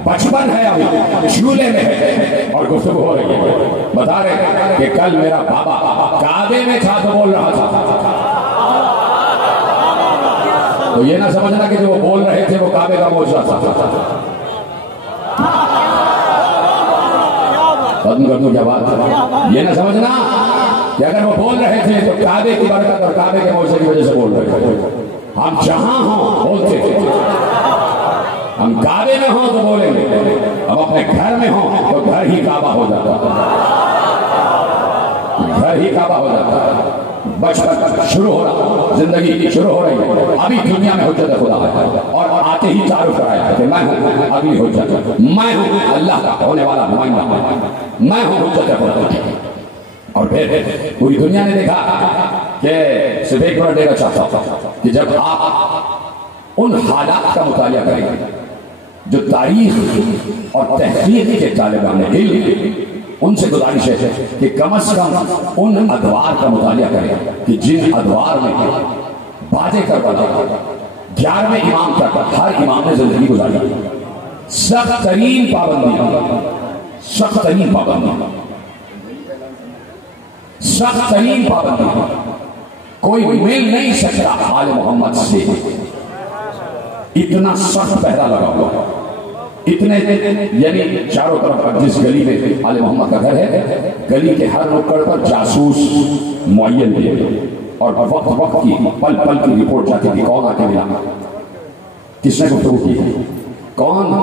بچپن ہے ابھی, جھولے میں ہے اور گفتگو ہو رہی ہے. بتا رہے کہ کل میرا بابا کعبے میں تھا تو بول رہا تھا. تو یہ نہ سمجھنا کہ جو وہ بول رہے تھے وہ کعبے کا معجزہ تھا. ختم کر دوں کیا بات؟ یہ نہ سمجھنا کہ اگر وہ بول رہے تھے تو کعبے کی برکت اور کعبے کے معجزے کی وجہ سے بول رہے تھے. ہم جہاں ہوں بولتے تھے, ہم کعبے میں ہوں تو بولیں گے, ہم اپنے گھر میں ہوں تو گھر ہی کعبہ ہو جاتا, گھر ہی کعبہ ہو جاتا. بچپن شروع ہو رہا, زندگی شروع ہو رہی ہے. ابھی دنیا میں حجت خدا ہے اور آتے ہی تعارف کرایا کہ میں ہوں اگلی حجت, میں ہوں اللہ کا ہونے والا نمائندہ, میں ہوں حجت خدا. اور پھر پوری دنیا نے دیکھا کہ صرف ایک منٹ دینا چاہتا ہوں کہ جب آپ ان حالات کا مطالعہ کریں گے جو تاریخ اور تحقیق کے طالبان علم, ان سے گزارش ہے کہ کم از کم ان ادوار کا مطالعہ کریں کہ جن ادوار میں باتیں کرتا 11ویں امام تک ہر امام نے زندگی گزاری. سخت ترین پابندی, سخت ترین پابندی, سخت ترین پابندی. کوئی مل نہیں سکتا آل محمد سے. اتنا سخت پہرا لگا ہوا, اتنے یعنی چاروں طرف جس گلی میں آل محمد کا گھر ہے, گلی کے ہر نکڑ پر جاسوس معین تھے اور وقت وقت کی پل پل کی رپورٹ جاتی تھی. کون آ کے ملا, کس نے گفتگو کی, کون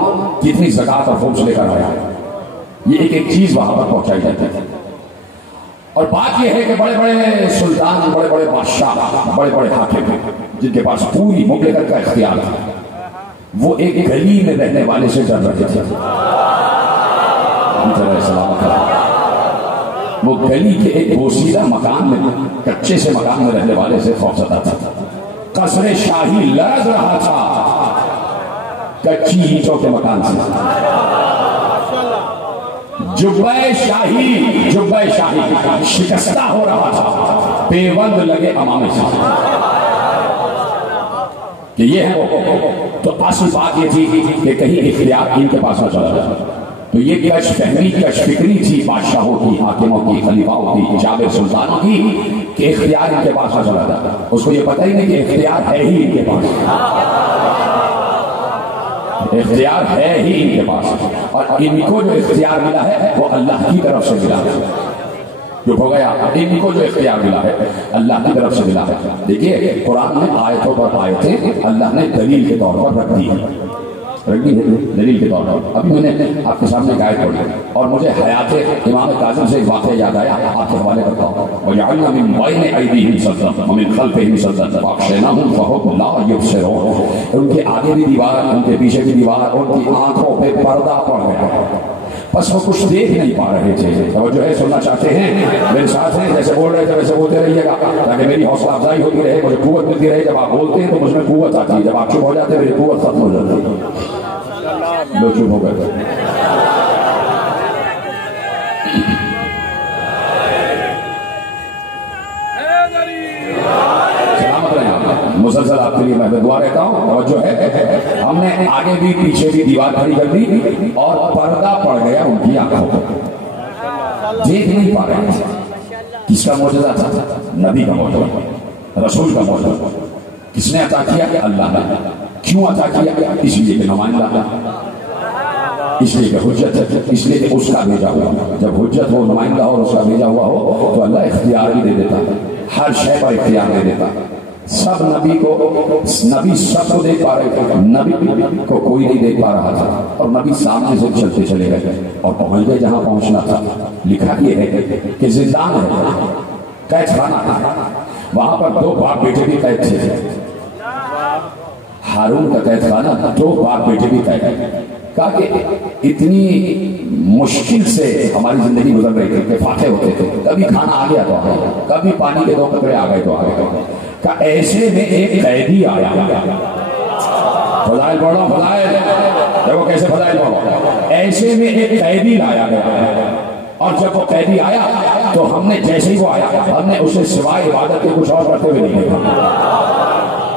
کتنی زکات اور خمس لے کر آیا, یہ ایک ایک چیز وہاں پر پہنچائی جاتی ہے. اور بات یہ ہے کہ بڑے بڑے سلطان, بڑے بڑے بادشاہ, بڑے بڑے حاکم جن کے پاس پوری مملکت کا اختیار تھا, وہ ایک گلی میں رہنے والے سے ڈر رہے تھے. وہ گلی کے ایک بوسیدہ مکان میں, کچے سے مکان میں رہنے والے سے خوف زدہ تھا. قصر شاہی لرز رہا تھا کچی اینٹوں کے مکان سے. جبہ شاہی شکستہ ہو رہا تھا پیوند لگے امامے سے کہ یہ ہے وہ. تو اصل بات یہ تھی کہ کہیں اختیار ان کے پاس نہ چلا جائے. تو یہ کش فہمی, کش فکری تھی بادشاہوں کی, حاکموں کی, خلیفاؤں کی, جابر سلطانوں کی کہ اختیار ان کے پاس نہ چلا جاتا. اس کو یہ پتہ ہی نہیں کہ اختیار ہے ہی ان کے پاس, اختیار ہے ہی ان کے پاس. اور ان کو جو اختیار ملا ہے وہ اللہ کی طرف سے ملا ہے. جو ہو گیا ان کو جو اختیار ملا ہے اللہ کی طرف سے ملا ہے. دیکھیے قرآن میں آیتوں پر آیتیں اللہ نے دلیل کے طور پر رکھ دی ہے, دلیل کے طور پر. ابھی میں نے آپ کے سامنے ایک آیت پڑھی اور مجھے حیات امام کاظم سے ایک واقعہ یاد آیا, آپ کے حوالے کرتا ہوں. وَجَعَلْنَا مِن بَيْنِ أَيْدِيهِمْ سَدًّا وَمِن خَلْفِهِمْ سَدًّا فَأَغْشَيْنَاهُمْ فَهُمْ لَا يُبْصِرُونَ. ان کے آگے بھی دیوار, ان کے پیچھے بھی دیوار, ان کی آنکھوں پہ پردہ پڑ گیا, بس وہ کچھ دیکھ نہیں پا رہے تھے. توجہ ہے, سننا چاہتے ہیں, میرے ساتھ ہیں, جیسے بول رہے تھے ویسے بولتے رہیے گا تاکہ میری حوصلہ افزائی ہوتی رہے, مجھے قوت ملتی رہے. جب آپ بولتے ہیں تو مجھ میں قوت آتی ہے, جب آپ چپ ہو جاتے ہیں میری قوت ختم ہو جاتی ہے. لو چپ ہو گئے. سلامت رہیں آپ, مسلسل آپ کے لیے میں دعا رہتا ہوں. اور جو ہے ہم نے آگے بھی پیچھے بھی دیوار کھڑی کر دی اور پردہ پڑ گیا ان کی آنکھوں پر, دیکھ نہیں پا رہے تھے. کس کا معجزہ تھا؟ نبی کا معجزہ, رسول کا معجزہ. کس نے عطا کیا؟ اللہ نے. کیوں عطا کیا؟ اس لیے کہ نمائندہ, اس لیے کہ حجت, اس لیے کہ اس کا بھیجا ہوا. جب حجت ہو, نمائندہ ہو اور اس کا بھیجا ہوا ہو تو اللہ اختیار بھی دے دیتا, ہر شے پر اختیار دے دیتا. سب نبی سب کو دیکھ پا رہے تھے, نبی کو کوئی نہیں دیکھ پا رہا تھا. اور نبی سامنے سے چلتے چلے گئے اور پہنچ گئے جہاں پہنچنا تھا. لکھا یہ ہے کہ زندان ہے, قید خانہ تھا, وہاں پر 2 باپ بیٹے بھی قید تھے. ہارون کا قید خانہ, 2 باپ بیٹے بھی قید. کہا کہ اتنی مشکل سے ہماری زندگی گزر رہی تھی کہ فاتح ہوتے تھے, کبھی کھانا آ گیا تو آ گیا, کبھی پانی کے 2 قطرے آ گئے تو آ گئے. کہ ایسے میں ایک قیدی آیا. فضائل پڑھ رہا ہوں, فضائل دیکھو کیسے فضائل پڑھ رہا ہوں. ایسے میں ایک قیدی لایا گیا اور جب وہ قیدی آیا تو ہم نے جیسے ہی وہ آیا ہم نے اسے سوائے عبادت کے کچھ اور کرتے ہوئے نہیں دیکھا.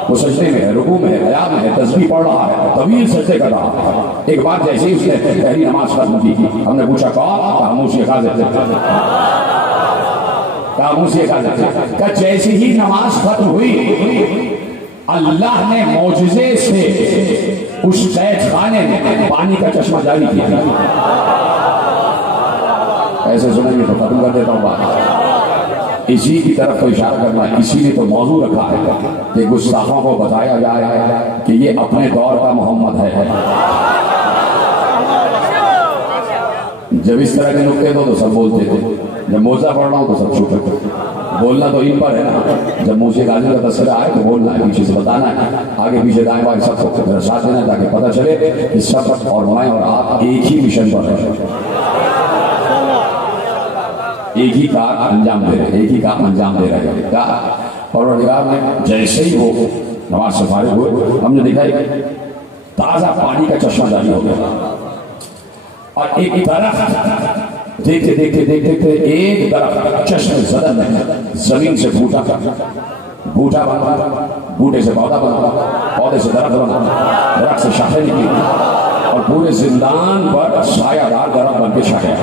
وہ سجدے میں ہے، رکوع میں ہے، قیام میں ہے، تسبیح پڑھ رہا ہے، طویل سجدے کر رہا ہے. ایک بار جیسے ہی اس نے پہلی نماز ختم کی ہم نے پوچھا کہا موسی خاضر کہا موسی خاضر کہ جیسے ہی نماز ختم ہوئی اللہ نے معجزے سے اس قید خانے میں پانی کا چشمہ جاری کیا. ایسے سنیں گے تو ختم کر دیتا ہوں بات. اسی کی طرف تو اشارہ کرنا ہے، اسی لیے تو موضوع رکھا ہے کہ گستاخوں کو بتایا جائے کہ یہ اپنے دور کا محمد ہے. جب اس طرح کے نکتے تو سب بولتے تھے، جب موزہ پڑھ رہا ہوں تو سب چھپ کرتے. بولنا تو ان پر ہے نا، جب موسی غازی کا تذکرہ آئے تو بولنا ہے، پیچھے سے بتانا ہے، آگے پیچھے دائیں بائیں سب کو ساتھ دینا تاکہ پتہ چلے کہ سب اور میں اور آپ ایک ہی مشن پر ہیں، ایک ہی کام انجام دے رہے، ایک ہی کام انجام دے رہے ہیں. پروردگار نے جیسے ہی وہ نماز سے فارغ ہوئے ہم نے دیکھا تازہ پانی کا چشمہ جاری ہو گیا اور ایک درخت دیکھتے دیکھتے دیکھتے ایک درخت چشم زدن میں زمین سے بوٹا بنا، بوٹے سے پودا بنا، پودے سے درخت بنا، درخت سے شاخیں نکلی اور پورے زندان پر سایہ دار درخت بن کے چھا گیا.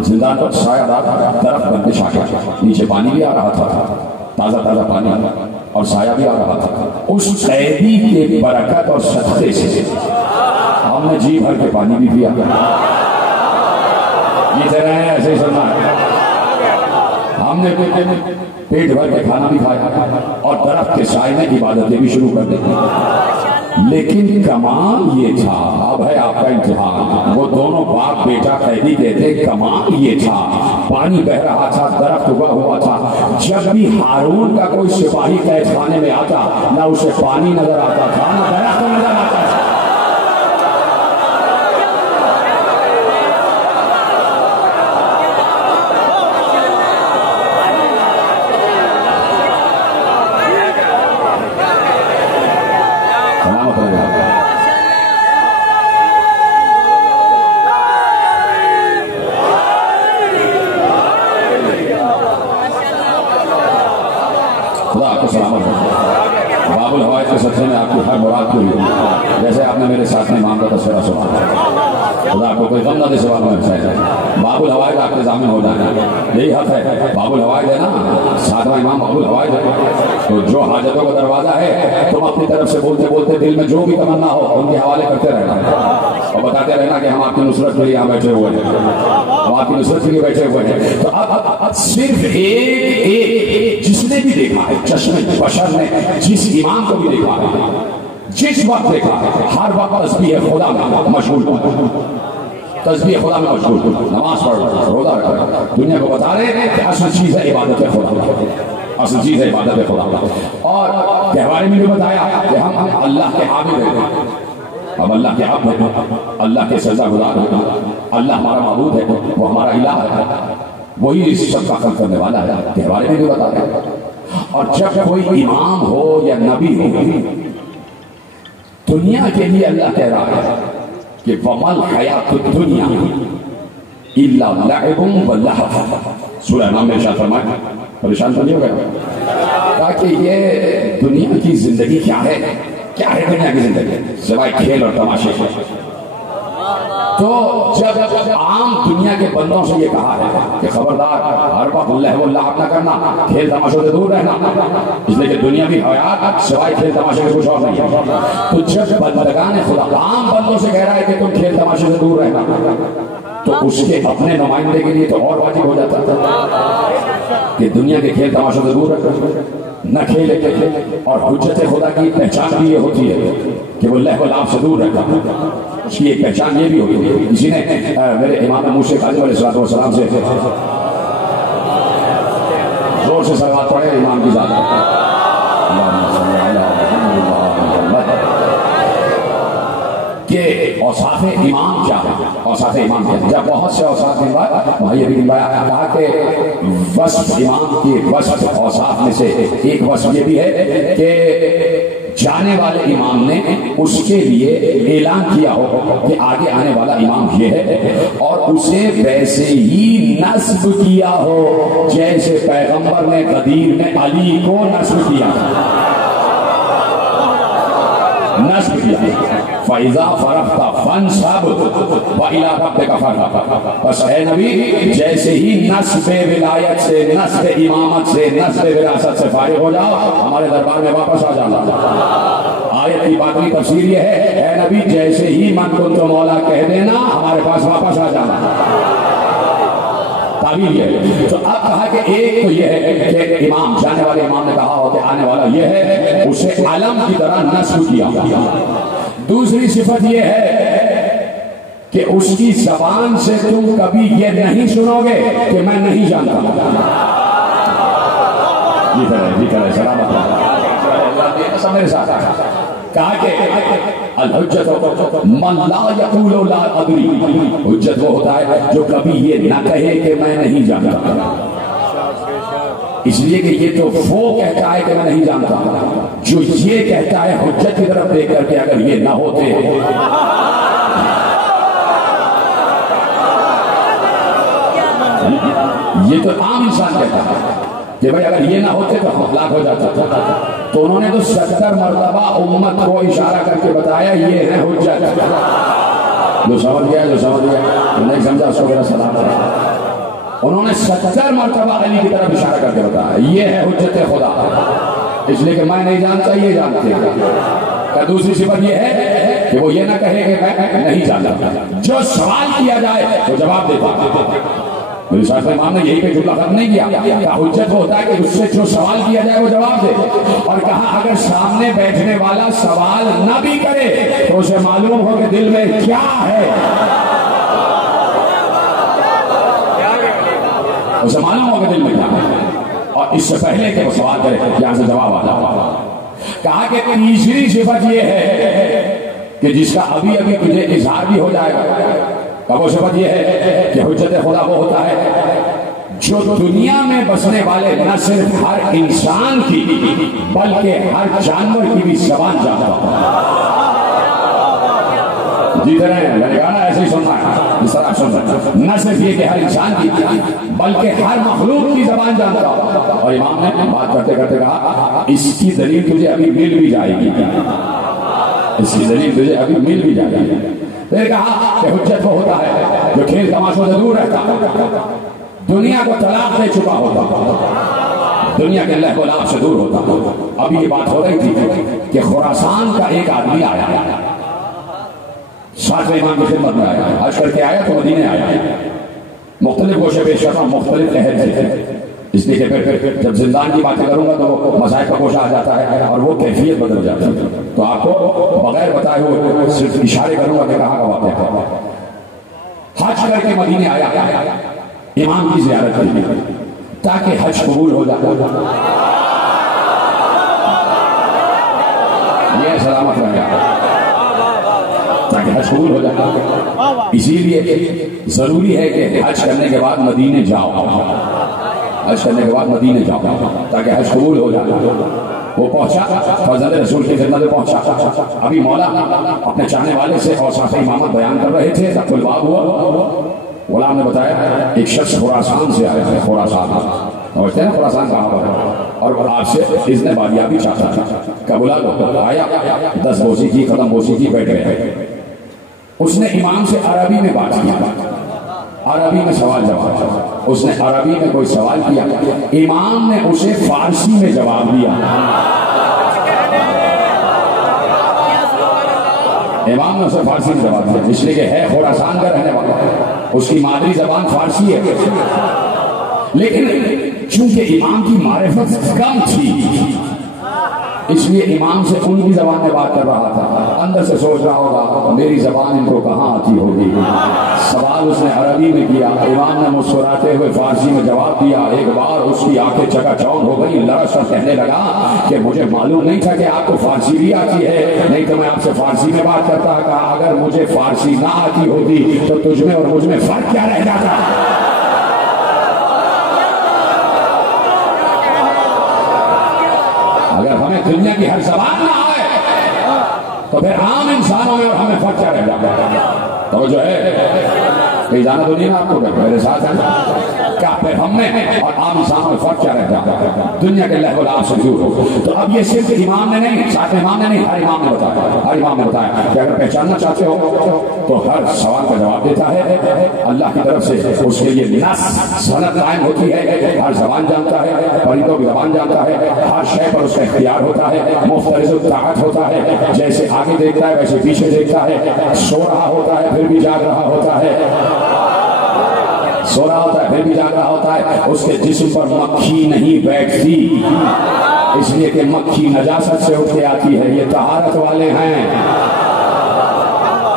زندان پر سایہ دار درخت بن کے چھا گیا. نیچے پانی بھی آ رہا تھا، تازہ تازہ پانی اور سایہ بھی آ رہا تھا. اس قیدی کے برکت اور صدقے سے ہم نے جی بھر کے پانی بھی پیا. یہ کہہ رہے ہیں ایسے ہی سننا ہے. ہم نے پیٹ بھر کے کھانا بھی کھایا اور درخت کے سائے میں عبادتیں بھی شروع کر دی. لیکن کمال یہ تھا، اب ہے آپ کا امتحان. وہ دونوں باپ بیٹا قیدی کہتے کمال یہ تھا، پانی بہ رہا تھا، درخت اگا ہوا تھا. جب بھی ہارون کا کوئی سپاہی قید خانے میں آتا نہ اسے پانی نظر آتا تھا نہ درخت نظر آتا تھا. باب الحوائج کے سلسلے میں آپ کی ہر مراد پوری ہوئی. جیسے آپ نے میرے ساتھ میں امام کا تذکرہ سنا، خدا آپ کو کوئی غم نہ دے سوال میں چاہیے. باب الحوائج آپ کے سامنے ہو جائے، یہی حق ہے. باب الحوائج ہے نا، ساتواں امام باب الحوائج ہے. تو جو حاجتوں کا دروازہ ہے تم اپنی طرف سے بولتے بولتے دل میں جو بھی تمنا ہو ان کے حوالے کرتے رہنا اور بتاتے رہنا کہ ہم آپ کی نصرت کے لیے یہاں بیٹھے ہوئے ہیں، ہم آپ کی نصرت کے لیے بیٹھے ہوئے ہیں. تو اب صرف ایک جس نے بھی دیکھا ہے، چشم بشر نے جس امام کو بھی دیکھا ہے، جس وقت دیکھا ہے، ہر وقت تسبیح خدا میں مشغول، تسبیح خدا میں مشغول، نماز پڑھ رہا ہے، روزہ رکھ رہا ہے، دنیا کو بتا رہے ہیں کہ اصل چیز ہے عبادت خدا، اصل چیز ہے عبادت خدا. اور تہوارے میں بھی بتایا کہ ہم اللہ کے عابد ہیں، اب اللہ کے عبد ہیں، اللہ کے سزا گزار ہیں، اللہ ہمارا معبود ہے، وہ ہمارا الہ ہے، وہی اس سب کا حل کرنے والا ہے. تہوارے میں بھی بتا رہے ہیں. اور جب کوئی امام ہو یا نبی ہو، دنیا کے لیے اللہ کہہ رہا ہے کہ وَمَا الْحَيَاةُ الدُّنْيَا إِلَّا لَعِبٌ وَلَهْوٌ. سورہ نام میں ارشاد فرمایا، پریشان تو نہیں ہو گئے؟ تاکہ یہ دنیا کی زندگی کیا ہے، کیا ہے دنیا کی زندگی سوائے کھیل اور تماشے. تو جب عام دنیا کے بندوں سے یہ کہا ہے کہ خبردار ہر وقت اللہ اللہ نہ کرنا، کھیل تماشوں سے دور رہنا، اس لیے کہ دنیا بھی حیات سوائے کھیل تماشے کے کچھ اور نہیں ہے. تو جب بندگان خدا عام بندوں سے کہہ رہا ہے کہ تم کھیل تماشے سے دور رہنا، تو اس کے اپنے نمائندے کے لیے تو اور واجب ہو جاتا تھا کہ دنیا کے کھیل تماشوں سے دور رکھو، نہ کھیلے. اور حجت خدا کی پہچان بھی یہ ہوتی ہے کہ وہ لہو لعب سے دور رہتا ہے. اس کی ایک پہچان یہ بھی ہوتی ہے. کسی نے میرے امام موسی غازی علیہ السلام سے زور سے صلوات پڑھے امام کی ذات کہ اوصاف امام کیا ہے، اوصاف امام کیا ہے. جب بہت سے اوصاف کہا کہ وصف امام کی وصف اوصاف میں سے ایک وصف یہ بھی ہے کہ جانے والے امام نے اس کے لیے اعلان کیا ہو کہ آگے آنے والا امام یہ ہے، اور اسے ویسے ہی نصب کیا ہو جیسے پیغمبر نے غدیر میں علی کو نصب کیا، نصب کیا۔ فَإِذَا فَرَغْتَ فَانْصَبْ وَإِلَىٰ رَبِّكَ فَارْغَب۔ بس اے نبی جیسے ہی نصب ولایت سے، نصب امامت سے، نصب وراثت سے فارغ ہو جاؤ، ہمارے دربار میں واپس آ جانا۔ آیت کی باطنی تفسیر یہ ہے، اے نبی جیسے ہی من کنت مولا کہہ دینا، ہمارے پاس واپس آ جانا۔ تعبیر یہ ہے۔ تو اب کہا کہ ایک تو یہ ہے کہ امام، جانے والے امام نے کہا ہو کہ آنے والا یہ ہے، اسے علم کی طرح نصب کیا۔ دوسری صفت یہ ہے کہ اس کی زبان سے تم کبھی یہ نہیں سنو گے کہ میں نہیں جانتا۔ جی کرے سلامت اللہ میرے ساتھ کہا کہ الحجت من لا یقول لا ادری، حجت وہ ہوتا ہے جو کبھی یہ نہ کہے کہ میں نہیں جانتا، اس لیے کہ یہ تو وہ کہتا ہے کہ میں نہیں جانتا، جو یہ کہتا ہے حجت کی طرف دیکھ کر کے اگر یہ نہ ہوتے، یہ تو عام انسان کہتا ہے کہ بھائی اگر یہ نہ ہوتے تو ہلاک ہو جاتا۔ تو انہوں نے تو 70 مرتبہ امت کو اشارہ کر کے بتایا یہ ہے حجت۔ جو سمجھ گیا جو نہیں سمجھا اس کو میرا سلام ہے۔ انہوں نے 70 مرتبہ علی کی طرف اشارہ کر کے بتایا یہ ہے حجت خدا، اس لیے کہ میں نہیں جانتا یہ جانتے ہیں۔ دوسری صفت یہ ہے کہ وہ یہ نہ کہے کہ میں نہیں جانتا، جو سوال کیا جائے وہ جواب دیتا۔ میرے ساتھ امام نے یہی پہ جملہ ختم نہیں کیا کہ حجت ہوتا ہے کہ اس سے جو سوال کیا جائے وہ جواب دے، اور کہا اگر سامنے بیٹھنے والا سوال نہ بھی کرے تو اسے معلوم ہو کہ دل میں کیا ہے، اسے معلوم ہو کہ دل میں کیا ہے، اور اس سے پہلے کہ وہ سوال کرے یہاں سے جواب آ جائے۔ کہا کہ تیسری صفت یہ ہے کہ جس کا ابھی ابھی تجھے اظہار بھی ہو جائے گا، وہ صفت یہ ہے کہ حجت خدا وہ ہوتا ہے جو دنیا میں بسنے والے نہ صرف ہر انسان کی بلکہ ہر جانور کی بھی زبان جانتا ہے۔ جیتے رہے میں نے کہا نا ایسے ہی سننا ہے جس طرح آپ سن رہے ہیں، نہ صرف یہ کہ ہر انسان کی بلکہ ہر مخلوق کی زبان جانتا ہوں۔ اور امام نے بات کرتے کرتے کہا اس کی دلیل تجھے ابھی مل بھی جائے گی، اس کی دلیل تجھے ابھی مل بھی جائے گی۔ پھر کہا کہ حجت وہ ہوتا ہے جو کھیل تماشوں سے دور رہتا، دنیا کو طلاق دے چکا ہوتا، دنیا کے لہو لعب سے دور ہوتا۔ ابھی یہ بات ہو رہی تھی کہ خراسان کا ایک آدمی آیا، 7 امام کی خدمت میں آیا، حج کر کے آیا تو مدینے آیا، مختلف گوشے پیش کرتا، مختلف عہد تھے، اس لیے پھر جب زندان کی باتیں کروں گا تو وہ مسائل کا گوشہ آ جاتا ہے اور وہ کیفیت بدل جاتی ہے، تو آپ کو بغیر بتائے ہوئے صرف اشارے کروں گا کہ کہاں کا واقعہ ہے۔ حج کر کے مدینے آیا، امام کی زیارت کی تاکہ حج قبول ہو جائے، یہ سلامت رہ گیا تاکہ حج قبول ہو جائے۔ اسی لیے ضروری ہے کہ حج کرنے کے بعد مدینے جاؤ، حج کرنے کے بعد مدینے جاؤ تاکہ حج قبول ہو جائے۔ وہ پہنچا، فضل رسول کی خدمت میں پہنچا، ابھی مولا اپنے چاہنے والے سے اور صاحب امامت بیان کر رہے تھے، تب الباب ہوا، غلام نے بتایا ایک شخص خراسان سے آیا ہے، خراسان سمجھتے ہیں خراسان کہاں پر ہے، اور آپ سے اذن باریابی چاہتا تھا کہ بلا لو، آیا 10 بوسی کی، قدم بوسی کی، بیٹھ گئے۔ اس نے امام سے عربی میں بات کی، عربی میں سوال جواب، اس نے عربی میں کوئی سوال کیا، امام نے اسے فارسی میں جواب دیا، امام نے اسے فارسی میں جواب دیا، اس لیے کہ ہے خراسان کا رہنے والا، اس کی مادری زبان فارسی ہے، لیکن چونکہ امام کی معرفت کم تھی اس لیے امام سے ان کی زبان میں بات کر رہا تھا، اندر سے سوچ رہا ہوگا میری زبان ان کو کہاں آتی ہوگی، سوال اس نے عربی میں کیا، امام نے مسکراتے ہوئے فارسی میں جواب دیا، ایک بار اس کی آنکھیں چکا چوند ہو گئی، لرز کر کہنے لگا کہ مجھے معلوم نہیں تھا کہ آپ کو فارسی بھی آتی ہے، نہیں تو میں آپ سے فارسی میں بات کرتا، کہا اگر مجھے فارسی نہ آتی ہوتی تو تجھ میں اور مجھ میں فرق کیا رہ جاتا، اگر ہمیں دنیا کی ہر زبان نہ آئے تو پھر عام انسانوں میں اور ہمیں فرق کیا رہ جاتا ہے؟ تو جو ہے کہیں جانا تو نہیں نا آپ کو میرے ساتھ ہے کیا پھر ہم میں اور عام انسانوں میں فرق کیا رہ جاتا ہے؟ دنیا کے لہو لعب سے دور ہو. تو اب یہ صرف امام نے نہیں، ساتھ امام نے نہیں، ہر امام نے بتایا، ہر امام نے بتایا کہ اگر پہچاننا چاہتے ہو تو ہر سوال کا جواب دیتا ہے اللہ کی طرف سے، اس کے لیے نص سند قائم ہوتی ہے، ہر زبان جانتا ہے، پرندوں کی زبان جانتا ہے، ہر شے پر اس کا اختیار ہوتا ہے، مفترض الطاعت ہوتا ہے، جیسے آگے دیکھتا ہے ویسے پیچھے دیکھتا ہے، سو رہا ہوتا ہے پھر بھی جاگ رہا ہوتا ہے، سو رہا ہوتا ہے پھر بھی جاگ رہا ہوتا ہے. اس کے جسم پر مکھی نہیں بیٹھتی، اس لیے کہ مکھی نجاست سے اٹھ کے آتی ہے، یہ طہارت والے ہیں.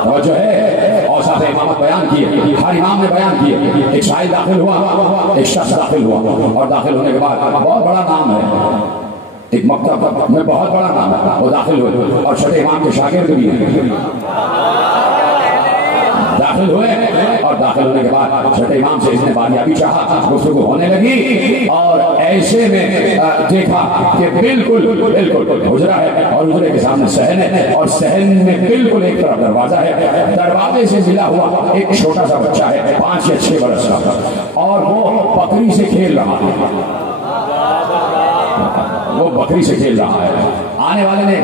اور جو ہے اوصاف امامت بیان کیے، ہر امام نے بیان کیے. ایک شاعر داخل ہوا، ایک شخص داخل ہوا، اور داخل ہونے کے بعد بہت بڑا نام ہے، ایک مکتب میں بہت بڑا نام ہے، وہ داخل ہوئے اور چھٹے امام کے شاگرد بھی ہیں. داخل ہوئے اور داخل ہونے کے بعد چھٹے امام سے اس نے باریابی چاہا، گفتگو ہونے لگی اور ایسے میں دیکھا کہ بالکل حجرہ ہے اور حجرے کے سامنے صحن ہے اور صحن میں بالکل ایک طرف دروازہ ہے، دروازے سے ملا ہوا ایک چھوٹا سا بچہ ہے 5 یا 6 برس کا اور وہ بکری سے کھیل رہا ہے، وہ بکری سے کھیل رہا ہے. آنے والے نے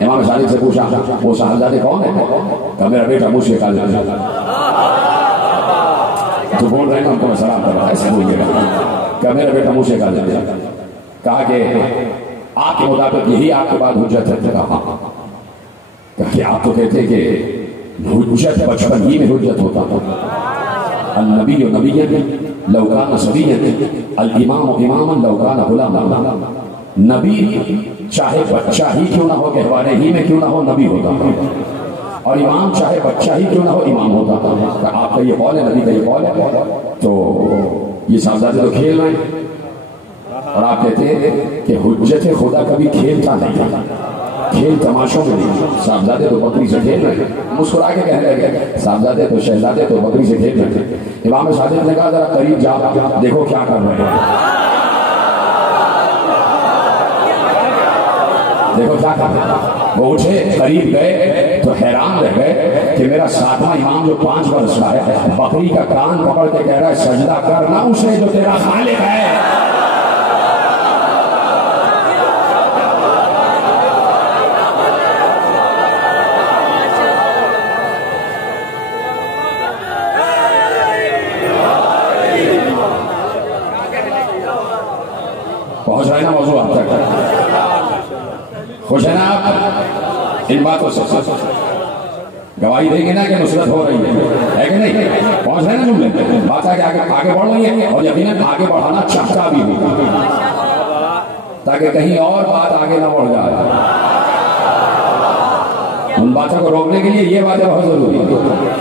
امام صادق سے پوچھا وہ صاحبزادے کون ہے؟ کہ میرا بیٹا مجھ سے کال جاتا تو بول رہے ہیں ہم کو سلام کر رہا ہے، ایسے بولیے گا کہ میرا بیٹا مجھ سے کال جاتا. کہا کہ آپ کے مطابق یہی آپ کے بعد حجت ہے؟ کہا کہ آپ تو کہتے کہ حجت بچپن ہی میں حجت ہوتا تھا. النبی و نبی لو کان صبیا الامام اماما لو کان غلاما. نبی چاہے بچہ ہی کیوں نہ ہو، گہوارے ہی میں کیوں نہ ہو، نبی ہوتا تھا، اور امام چاہے بچہ ہی کیوں نہ ہو، امام ہوتا تھا. آپ کا یہ قول ہے، نبی کا یہ قول ہے. تو یہ صاحبزادے تو کھیل رہے ہیں اور آپ کہتے ہیں کہ حجت خدا کبھی کھیلتا نہیں تھا، کھیل تماشوں میں نہیں. صاحبزادے تو بکری سے کھیل رہے ہیں، مسکرا کے کہنے لگے صاحبزادے تو شہزادے تو بکری سے کھیل رہے ہیں. امام صادق نے کہا ذرا قریب جا دیکھو کیا کر رہے ہیں، دیکھو کیا کر رہے ہیں. وہ اٹھے قریب گئے تو حیران رہ گئے کہ میرا 7واں امام جو 5 برس کا ہے بکری کا کان پکڑ کے کہہ رہا ہے سجدہ کرنا اسے جو تیرا خالق ہے. پہنچ رہے نا موضوع آپ تک؟ خوش ہے نا آپ ان باتوں سے؟ گواہی دیں گے نا کہ نصرت ہو رہی ہے کہ نہیں؟ پہنچ رہے نا جملے؟ بات ہے کہ آگے بڑھ رہی ہے اور یقیناً آگے بڑھانا چاہتا بھی ہوں تاکہ کہیں اور بات آگے نہ بڑھ جائے. ان باتوں کو روکنے کے لیے یہ باتیں بہت ضروری ہیں،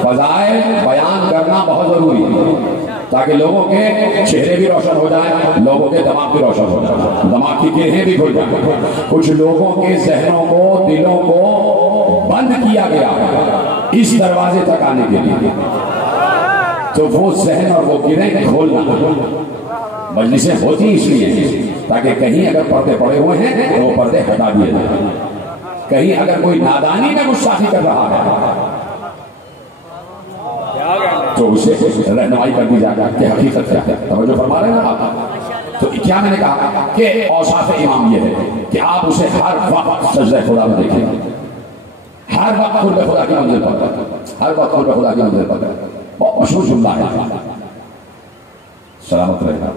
فضائل بیان کرنا بہت ضروری ہے تاکہ لوگوں کے چہرے بھی روشن ہو جائیں، لوگوں کے دماغ بھی روشن ہو جائیں، دماغ کی گرہیں بھی کھل جائیں. کچھ لوگوں کے ذہنوں کو، دلوں کو بند کیا گیا اس دروازے تک آنے کے لیے، تو وہ ذہن اور وہ گرہیں کھولنا. مجلسیں ہوتی اس لیے تاکہ کہیں اگر پردے پڑے ہوئے ہیں تو وہ پردے ہٹا دیے جائیں، کہیں اگر کوئی نادانی میں گستاخی کر رہا ہے تو اسے رہنمائی کر دی جائے کہ حقیقت کیا ہے. توجہ فرما رہے ہیں نا آپ؟ تو کیا میں نے کہا کہ اوصاف امام یہ ہے کہ آپ اسے ہر وقت سجدہ خدا میں دیکھیں، ہر وقت قرب خدا کی منزل پر، ہر وقت قرب خدا کی منزل پر. بہت مشہور جملہ ہے، سلامت رہے گا.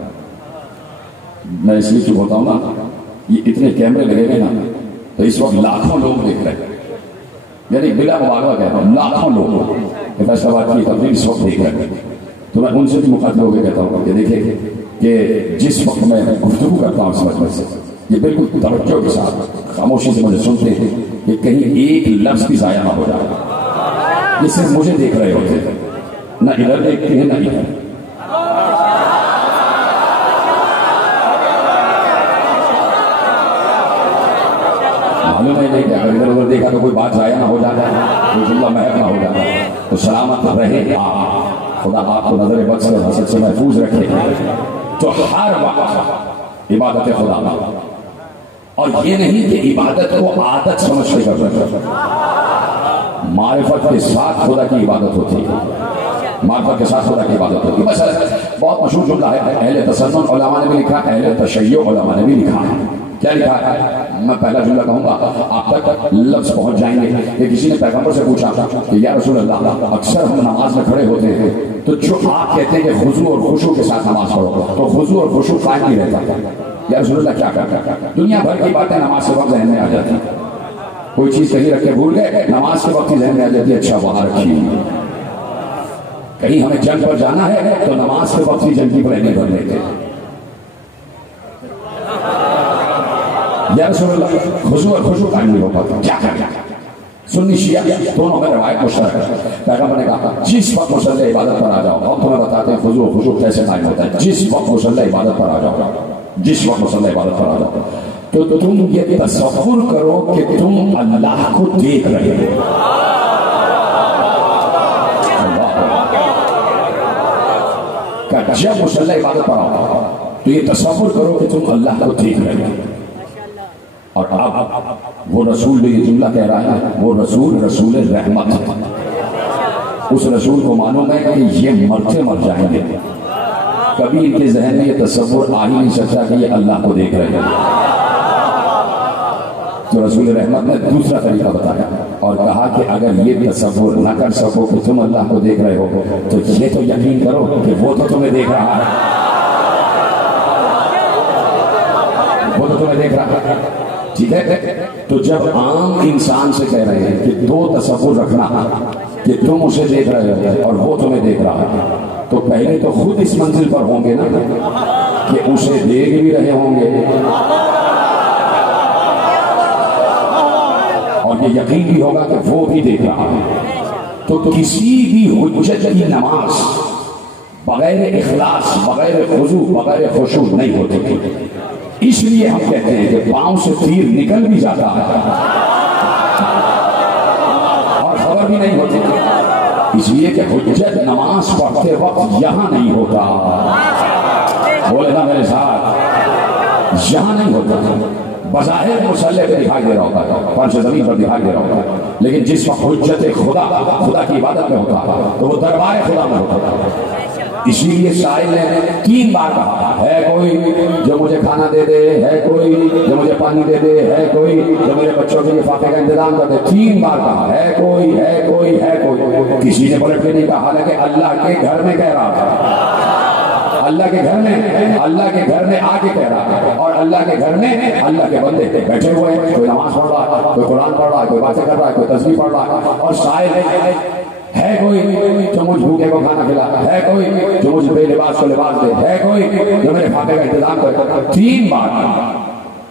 میں اس لیے چپ ہوتا ہوں نا، یہ اتنے کیمرے لگے ہوئے نا تو اس وقت لاکھوں لوگ دیکھ رہے ہیں، یعنی بلا مبالغہ کہتا ہوں لاکھوں لوگ فیصلہ بات کی تبدیل اس وقت دیکھ رہے ہیں. تو میں ان سے بھی مخاطب ہو کے کہتا ہوں کہ دیکھیں کہ جس وقت میں گفتگو کرتا ہوں اس مجمع سے یہ بالکل توجہ کے ساتھ خاموشی سے مجھے سنتے ہیں کہ کہیں ایک لفظ بھی ضائع نہ ہو جائے. یہ صرف مجھے دیکھ رہے ہوتے ہیں، نہ ادھر دیکھتے ہیں نہ ادھر. معلوم ہے کہ اگر ادھر ادھر دیکھا تو کوئی بات ضائع نہ ہو جاتا ہے، کوئی جملہ محض نہ ہو جاتا ہے. تو سلامت رہے آپ، خدا آپ کو نظر بد سے حسد سے محفوظ رکھے. تو ہر وقت عبادت خدا اور یہ نہیں کہ عبادت کو عادت سمجھ کے کر رہے ہیں. معرفت کے ساتھ خدا کی عبادت ہوتی ہے. معرفت کے ساتھ خدا کی عبادت ہوتی ہے. بس بہت مشہور جملہ ہے، اہل تسنن علماء نے بھی لکھا، اہل تشیع علماء نے بھی لکھا ہے. کیا لکھا ہے؟ میں پہلا جملہ کہوں گا، آپ تک لفظ پہنچ جائیں گے کہ کسی نے پیغمبر سے پوچھا کہ یا رسول اللہ، اکثر ہم نماز میں کھڑے ہوتے ہیں تو جو آپ کہتے ہیں کہ خضوع اور خشوع کے ساتھ نماز پڑھو، تو خضوع اور خشوع قائم نہیں رہتا. یا رسول اللہ کیا کرتا؟ دنیا بھر کی باتیں نماز کے وقت ذہن میں آ جاتی. کوئی چیز کہیں رکھ کے بھول گئے، نماز کے وقت ہی ذہن میں آ جاتی ہے، اچھا وہاں رکھی. کہیں ہمیں جنگ پر جانا ہے تو نماز کے وقت ہی جنگ کی پلاننگ کر لیتے. یا رسول اللہ، خضوع اور خشوع قائم نہیں ہو پاتا، کیا کرنا؟ سنی شیعہ دونوں میں روایت مشترک ہے. پیغمبر نے کہا جس وقت مصلی عبادت پر آ جاؤ، ہم تمہیں بتاتے ہیں خضوع و خشوع کیسے قائم ہوتا ہے. جس وقت مصلی عبادت پر آ جاؤ، جس وقت مصلی عبادت پر آ جاؤ تو تم یہ تصور کرو کہ تم اللہ کو دیکھ رہے ہو. جب مصلی عبادت پر آؤ تو یہ تصور کرو کہ تم اللہ کو دیکھ رہے ہو. اور اب وہ رسول جو یہ جملہ کہہ رہا ہے، وہ رسول رحمت ہے. اس رسول کو معلوم ہے کہ یہ مرتے مر جائیں گے. کبھی ان کے ذہن میں یہ تصور آ ہی نہیں سکتا کہ یہ اللہ کو دیکھ رہے ہیں. تو رسول رحمت نے دوسرا طریقہ بتایا اور کہا کہ اگر یہ تصور نہ کر سکو کہ تم اللہ کو دیکھ رہے ہو تو یہ تو یقین کرو کہ وہ تو تمہیں دیکھ رہا ہے. وہ تو تمہیں دیکھ رہا ہے. ٹھیک ہے. تو جب عام انسان سے کہہ رہے ہیں کہ دو تصور رکھنا کہ تم اسے دیکھ رہے ہو اور وہ تمہیں دیکھ رہا ہے، تو پہلے تو خود اس منزل پر ہوں گے نا کہ اسے دیکھ بھی رہے ہوں گے اور یہ یقین بھی ہوگا کہ وہ بھی دیکھ رہا ہے. تو کسی بھی حجت کی نماز بغیر اخلاص، بغیر خضوع، بغیر خشوع نہیں ہوتی. اس لیے ہم کہتے ہیں کہ پاؤں سے تیر نکل بھی جاتا ہے اور خبر بھی نہیں ہوتی. اس لیے کہ حجت نماز پڑھتے وقت یہاں نہیں ہوتا. بولے نا میرے ساتھ، یہاں نہیں ہوتا. بظاہر مصلی پہ دکھائی دے رہا ہوتا ہے، فرش زمین پر دکھائی دے رہا ہوتا ہے، لیکن جس وقت حجت خدا کی عبادت میں ہوتا ہے تو وہ دربار خدا میں ہوتا ہے. اسی لیے شاعر نے 3 بار کہا ہے کوئی جو مجھے کھانا دے دے، ہے کوئی جو مجھے پانی دے دے، ہے کوئی جو میرے بچوں کے لفافے کا انتظام کر دے. 3 بار کہا ہے کوئی، ہے کوئی، ہے کوئی. کسی نے پلٹ کے نہیں کہا، حالانکہ اللہ کے گھر میں کہہ رہا تھا. اللہ کے گھر میں، اللہ کے گھر میں آ کے کہہ رہا ہے. اور اللہ کے گھر میں اللہ کے بندے بیٹھے ہوئے ہیں، کوئی نماز پڑھ رہا ہے، کوئی قرآن پڑھ رہا ہے، کوئی باتیں کر رہا ہے، کوئی تسبیح پڑھ رہا ہے. اور شاعر ہے کوئی جو مجھ بھوکے کو کھانا کھلا، ہے کوئی جو مجھ بے لباس کو لباس دے، ہے کوئی جو میرے فاقے کا انتظام کرے. 3 بار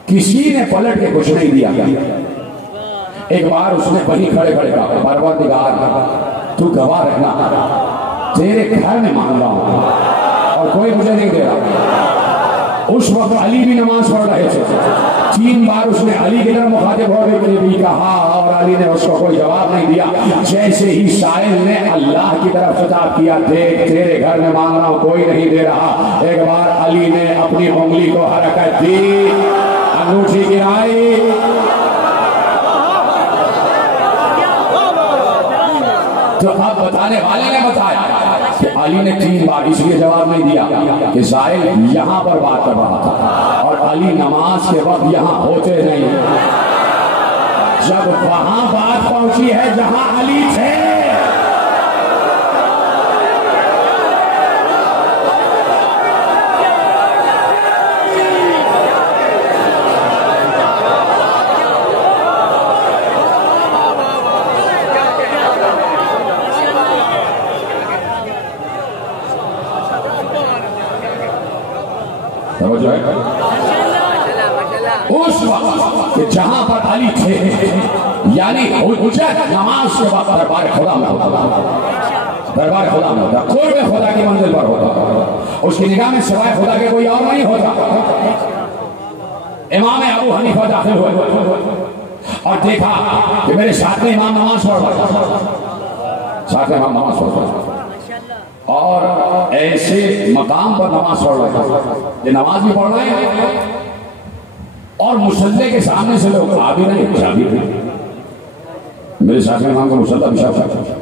کسی نے پلٹ کے کچھ نہیں دیا. ایک بار اس نے وہیں کھڑے کھڑے کہا پروردگار تو گواہ رکھنا، تیرے گھر میں مانگ رہا ہوں اور کوئی مجھے نہیں دے رہا. اس وقت علی بھی نماز پڑھ رہے تھے. 3 بار اس نے علی کی طرف مخاطب ہونے کے لیے بھی کہا اور علی نے اس کو کوئی جواب نہیں دیا. جیسے ہی سائل نے اللہ کی طرف خطاب کیا، دیکھ تیرے گھر میں مانگ رہا ہوں کوئی نہیں دے رہا، ایک بار علی نے اپنی انگلی کو حرکت دی، انگوٹھی گرائی، تو اب بتانے والے نے بتایا کہ علی نے 3 بار اس لیے جواب نہیں دیا کہ زائل یہاں پر بات کر رہا تھا اور علی نماز کے وقت یہاں ہوتے نہیں. جب وہاں بات پہنچی ہے جہاں علی تھے، اس وقت کہ جہاں پر علی تھے، یعنی حجت نماز کے بعد دربار خدا میں ہوتا، دربار خدا میں ہوتا، قرب خدا کی منزل پر ہوتا. اس کی نگاہ میں سوائے خدا کے کوئی اور نہیں ہوتا. امام ابو حنیفہ داخل ہوئے اور دیکھا کہ میرے ساتھ میں امام نماز پڑھ رہا تھا، ساتھ میں امام نماز پڑھ رہا تھا اور ایسے مقام پر نماز پڑھ رہا تھا. یہ نماز بھی پڑھ رہے ہیں اور مصلی کے سامنے سے لوگ آ بھی رہے جا بھی رہے. میرے ساتھ امام کا مصلی بچھا،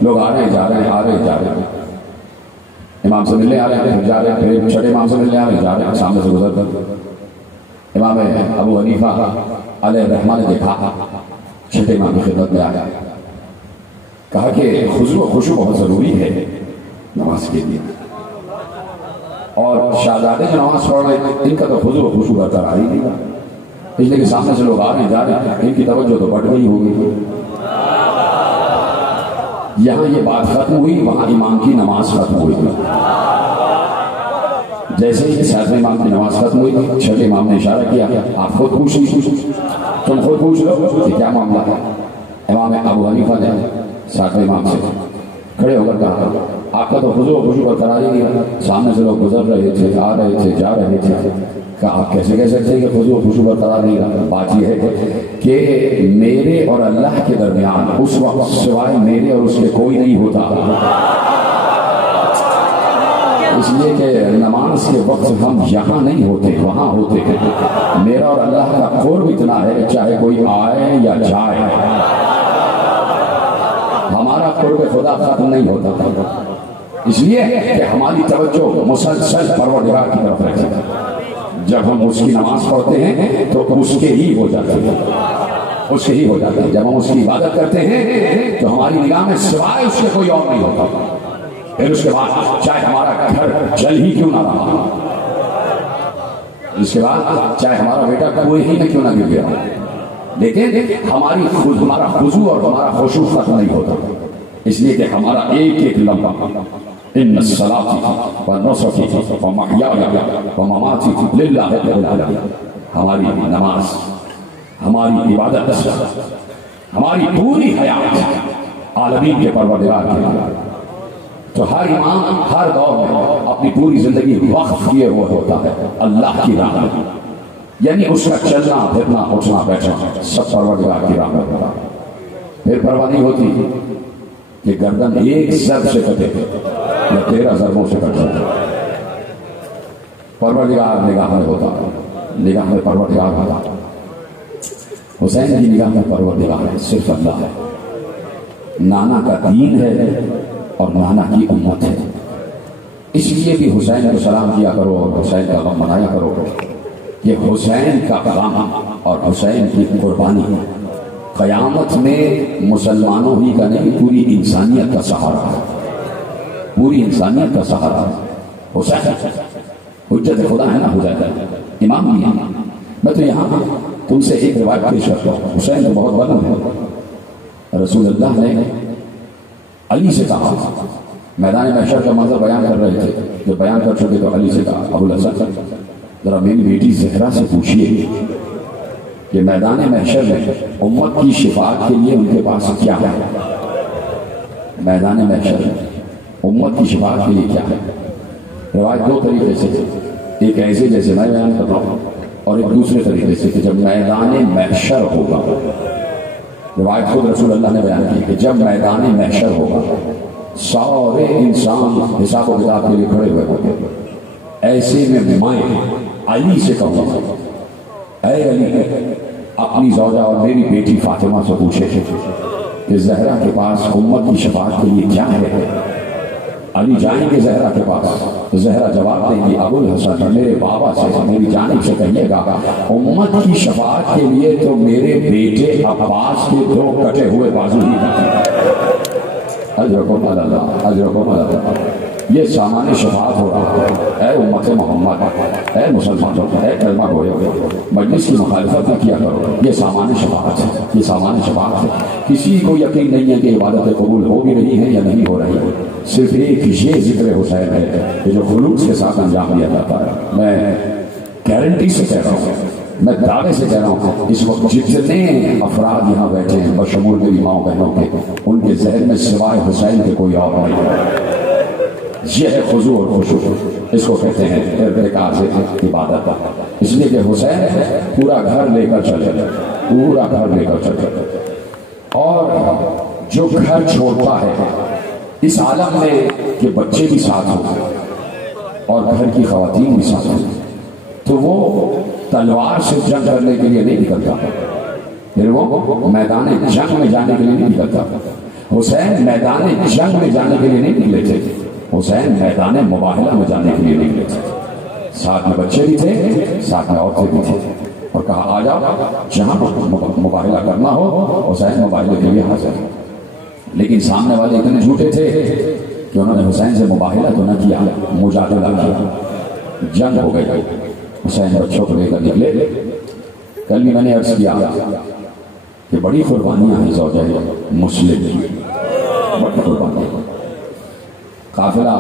لوگ آ رہے ہیں جا رہے ہیں، آ رہے ہیں جا رہے ہیں، امام سے ملنے آ رہے ہیں جا رہے ہیں، پھر چھٹے امام سے ملنے آ رہے ہیں جا رہے ہیں، سامنے سے گزر کر امام ابو حنیفہ علیہ الرحمہ نے دیکھا، چھٹے امام کی خدمت میں آیا، کہا کہ خضوع و خشوع بہت ضروری ہے نماز کے لیے، اور شہزادے جو نماز پڑھ رہے ہیں ان کا تو خضوع و خشوع برقرار ہی نہیں، اس لیے کہ سامنے سے لوگ آ رہے ہیں جا رہے ہیں، ان کی توجہ تو بڑھ گئی ہوگی. یہاں یہ بات ختم ہوئی، وہاں امام کی نماز ختم ہوئی. جیسے ہی ساتویں امام کی نماز ختم ہوئی، چھٹے امام نے اشارہ کیا، آپ خود پوچھ لیجیے، تم خود پوچھ لو کہ کیا معاملہ ہے. امام ابو حنیفہ نے ساتویں امام سے کھڑے ہو کر کہا، آپ کا تو خضوع و خشوع برقرار ہی نہیں، سامنے سے لوگ گزر رہے تھے، آ رہے تھے، جا رہے تھے، کہ آپ کیسے کہہ سکتے ہیں کہ خضوع و خشوع برقرار نہیں رہا؟ بات یہ ہے کہ میرے اور اللہ کے درمیان اس وقت سوائے میرے اور اس کے کوئی نہیں ہوتا، اس لیے کہ نماز کے وقت ہم یہاں نہیں ہوتے، وہاں ہوتے ہیں. میرا اور اللہ کا قرب اتنا ہے چاہے کوئی آئے یا جائے، ہمارا قرب خدا ختم نہیں ہوتا، اس لیے کہ ہماری توجہ مسلسل پروردگار کی طرف رہتی ہے. جب ہم اس کی نماز پڑھتے ہیں تو اس کے ہی ہو جاتے ہیں، اس کے ہی ہو جاتے ہیں. جب ہم اس کی عبادت کرتے ہیں تو ہماری نگاہ میں سوائے اس کے کوئی اور نہیں ہوتا. پھر اس کے بعد چاہے ہمارا گھر جل ہی کیوں نہ رہا، اس کے بعد چاہے ہمارا بیٹا کوئی ہی میں کیوں نہ گر گیا، لیکن ہمارا خضوع اور ہمارا خشوع ختم نہیں ہوتا. اس لیے کہ ہمارا ایک ایک لمحہ ان الصلاۃ ونسکی ومحیای ومماتی للہ رب العالمین، ہماری نماز، ہماری عبادت، ہماری پوری حیات عالمین کے پروردگار کے لیے. تو ہر امام ہر دور میں اپنی پوری زندگی وقف کیے ہوئے ہوتا ہے اللہ کی راہ میں، یعنی اس کا چلنا پھرنا اٹھنا بیٹھنا سب پروردگار کی راہ میں ہوتا ہے. پھر پرواہ نہیں ہوتی کہ گردن ایک ضرب سے کٹے یا 13 ضربوں سے کٹ جاتے. پروردگار نگاہ میں ہوتا ہے، نگاہ میں پروردگار ہوتا ہے. حسین کی نگاہ میں پروردگار ہے صرف اللہ ہے. نانا کا دین ہے اور نانا کی امت ہے، اس لیے بھی حسین کو سلام کیا کرو اور حسین کا غم منایا کرو. یہ حسین کا غم اور حسین کی قربانی قیامت میں مسلمانوں ہی کا نہیں پوری انسانیت کا سہارا ہے، پوری انسانیت کا سہارا ہے. حسین حجت خدا ہے نا، ہو جاتا ہے امام بھی ہے. میں تو یہاں تم سے ایک روایت پیش کرتا ہوں. حسین تو بہت بلند ہے. رسول اللہ نے علی سے کہا، میدان محشر کا منظر بیان کر رہے تھے، جب بیان کر چکے تو علی سے کہا، ابو الحسن ذرا میری بیٹی زہرا سے پوچھیے کہ میدان محشر میں امت کی شفاعت کے لیے ان کے پاس کیا ہے. میدان محشر میں امت کی شفاعت کے لیے کیا ہے. روایت دو طریقے سے، ایک ایسے جیسے میں بیان کر رہا ہوں اور ایک دوسرے طریقے سے کہ جب میدان محشر ہوگا. روایت خود رسول اللہ نے بیان کی کہ جب میدان محشر ہوگا سارے انسان حساب و کتاب کے لیے کھڑے ہوئے ہوں گے. ایسے میں علی سے کہوں گا، اے علی اپنی زوجہ اور میری بیٹی فاطمہ سے پوچھے کہ زہرا کے پاس امت کی شفاعت کے لیے کیا ہے. علی جائیں گے زہرا کے پاس، زہرا جواب دیں گی، ابو الحسن میرے بابا سے میری جانب سے کہیے گا امت کی شفاعت کے لیے تو میرے بیٹے عباس کے 2 کٹے ہوئے بازو ہی اجرکم اللہ، اجرکم اللہ. یہ سامان شفاعت ہو رہا ہے. اے امت محمد، اے مسلمانوں، اے کلمہ گویوں، مجلس کی مخالفت نہ کیا کرو. یہ سامان شفاعت ہے، یہ سامان شفاعت ہے. کسی کو یقین نہیں ہے کہ عبادتیں قبول ہو بھی رہی ہیں یا نہیں ہو رہی ہے. صرف ایک یہ ذکر حسین ہے کہ جو خلوص کے ساتھ انجام دیا جاتا ہے. میں گارنٹی سے کہہ رہا ہوں، میں دعوے سے کہہ رہا ہوں، اس وقت جتنے افراد یہاں بیٹھے ہیں بشمول میری ماؤں بہنوں کے، ان کے ذہن میں سوائے حسین کے کوئی اور نہیں ہے. یہ ہے خضوع اور خشوع، اس کو کہتے ہیں ارتکاز عبادت. اس لیے کہ حسین پورا گھر لے کر چلے، پورا گھر لے کر چلے. اور جو گھر چھوڑتا ہے اس عالم میں کہ بچے بھی ساتھ ہوں اور گھر کی خواتین بھی ساتھ ہوں، تو وہ تلوار سے جنگ کرنے کے لیے نہیں نکلتا، پھر وہ میدان جنگ میں جانے کے لیے نہیں نکلتا۔ حسین میدان جنگ میں جانے کے لیے نہیں نکلے تھے، حسین میدان مباہلہ میں جانے کے لیے نہیں نکلے تھے۔ ساتھ میں بچے بھی تھے، ساتھ میں عورتیں بھی تھے، اور کہا آ جاؤ جہاں مباہلہ کرنا ہو، حسین مباہلے کے لیے حاضر۔ لیکن سامنے والے اتنے جھوٹے تھے کہ انہوں نے حسین سے مباہلہ تو نہ کیا، مجادلہ کیا، جنگ ہو گئی۔ حسین بچوں کو لے کر نکلے۔ کل بھی میں نے عرض کیا کہ بڑی قربانیاں ہیں زوجہ مسلم کی، بڑی قربانیاں۔ قافلہ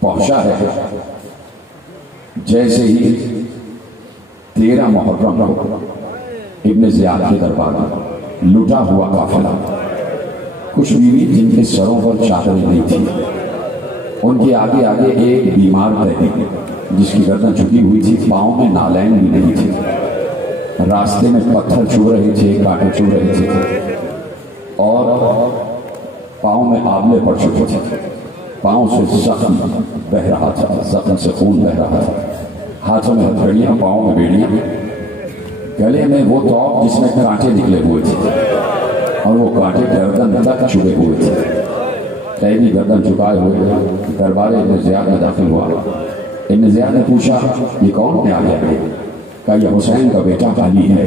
پہنچا ہے، جیسے ہی 13 محرم کو ابن زیاد کے دربار میں لٹا ہوا قافلہ، کچھ بیوی جن کے سروں پر چادریں نہیں تھی، ان کے آگے آگے ایک بیمار رہی جس کی گردن جھکی ہوئی تھی، پاؤں میں نالین بھی نہیں تھی، راستے میں پتھر چھو رہے تھے، کانٹے چھو رہے تھے، اور پاؤں میں آبلے پڑ چکے تھے، پاؤں سے زخم بہ رہا تھا، زخم سے خون بہ رہا تھا، ہاتھوں میں ہتھیلیاں، پاؤں میں بیڑیاں، گلے میں وہ توق جس میں کانٹے نکلے ہوئے تھے، اور وہ کانٹے گردن تک چھپے ہوئے تھے۔ قیدی گردن جھکائے ہوئے دربار ابن زیاد میں داخل ہوا۔ ابن زیاد نے پوچھا یہ کون ہے؟ آ گیا ہے؟ کہا یہ حسین کا بیٹا علی ہے،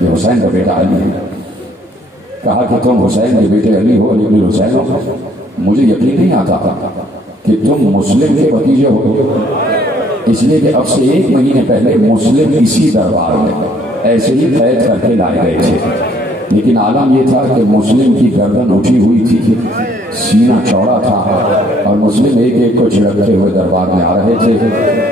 یہ حسین کا بیٹا علی ہے۔ کہا کہ تم حسین کے بیٹے علی ہو، علی بن حسین ہو؟ مجھے یقین نہیں آتا کہ تم مسلم کے بھتیجے ہو، اس لیے کہ اب سے 1 مہینے پہلے مسلم اسی دربار میں ایسے ہی قید کر کے لائے گئے تھے، لیکن عالم یہ تھا کہ مسلم کی گردن اٹھی ہوئی تھی، سینہ چوڑا تھا، اور مسلم ایک ایک کو چھڑکتے ہوئے دربار میں آ رہے تھے۔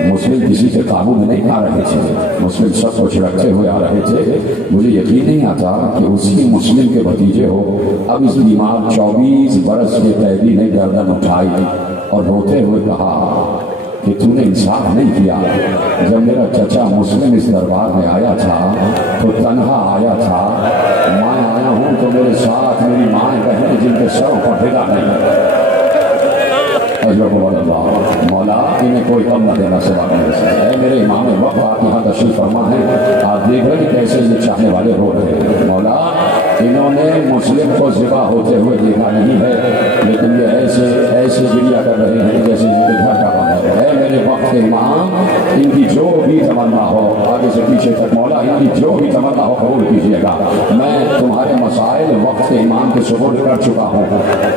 مسلم کسی کے قابو میں نہیں آ رہے تھے، مسلم سب کو چھڑکتے ہوئے آ رہے تھے۔ مجھے یقین نہیں آتا کہ اسی مسلم کے بھتیجے ہو۔ اب اس بیمار 24 برس کے قیدی نے گردن اٹھائی اور روتے ہوئے کہا کہ تو نے انصاف نہیں کیا، جب میرا چچا مسلم اس دربار میں آیا تھا تو تنہا آیا تھا، میں آیا ہوں تو میرے ساتھ میری مائیں بہنیں جن کے سروں پر پھیلا نہیں۔ اللہ مولا انہیں کوئی کم نہ دینا سوا نہیں سکتا۔ اے میرے امام وقت آپ یہاں تشریف فرما ہے، آپ دیکھ رہے ہیں کیسے یہ چاہنے والے رو رہے ہیں۔ مولا انہوں نے مسلم کو ذبح ہوتے ہوئے دیکھا نہیں ہے، لیکن یہ ایسے گریا کر رہے ہیں جیسے ان کے گھر کا بنا ہے۔ اے میرے وقت امام، ان کی جو بھی تمنا ہو آگے سے پیچھے تک مولا ان کی جو بھی تمنا ہو قبول کیجیے گا۔ میں تمہارے مسائل وقت امام کے سپرد کر چکا ہوں،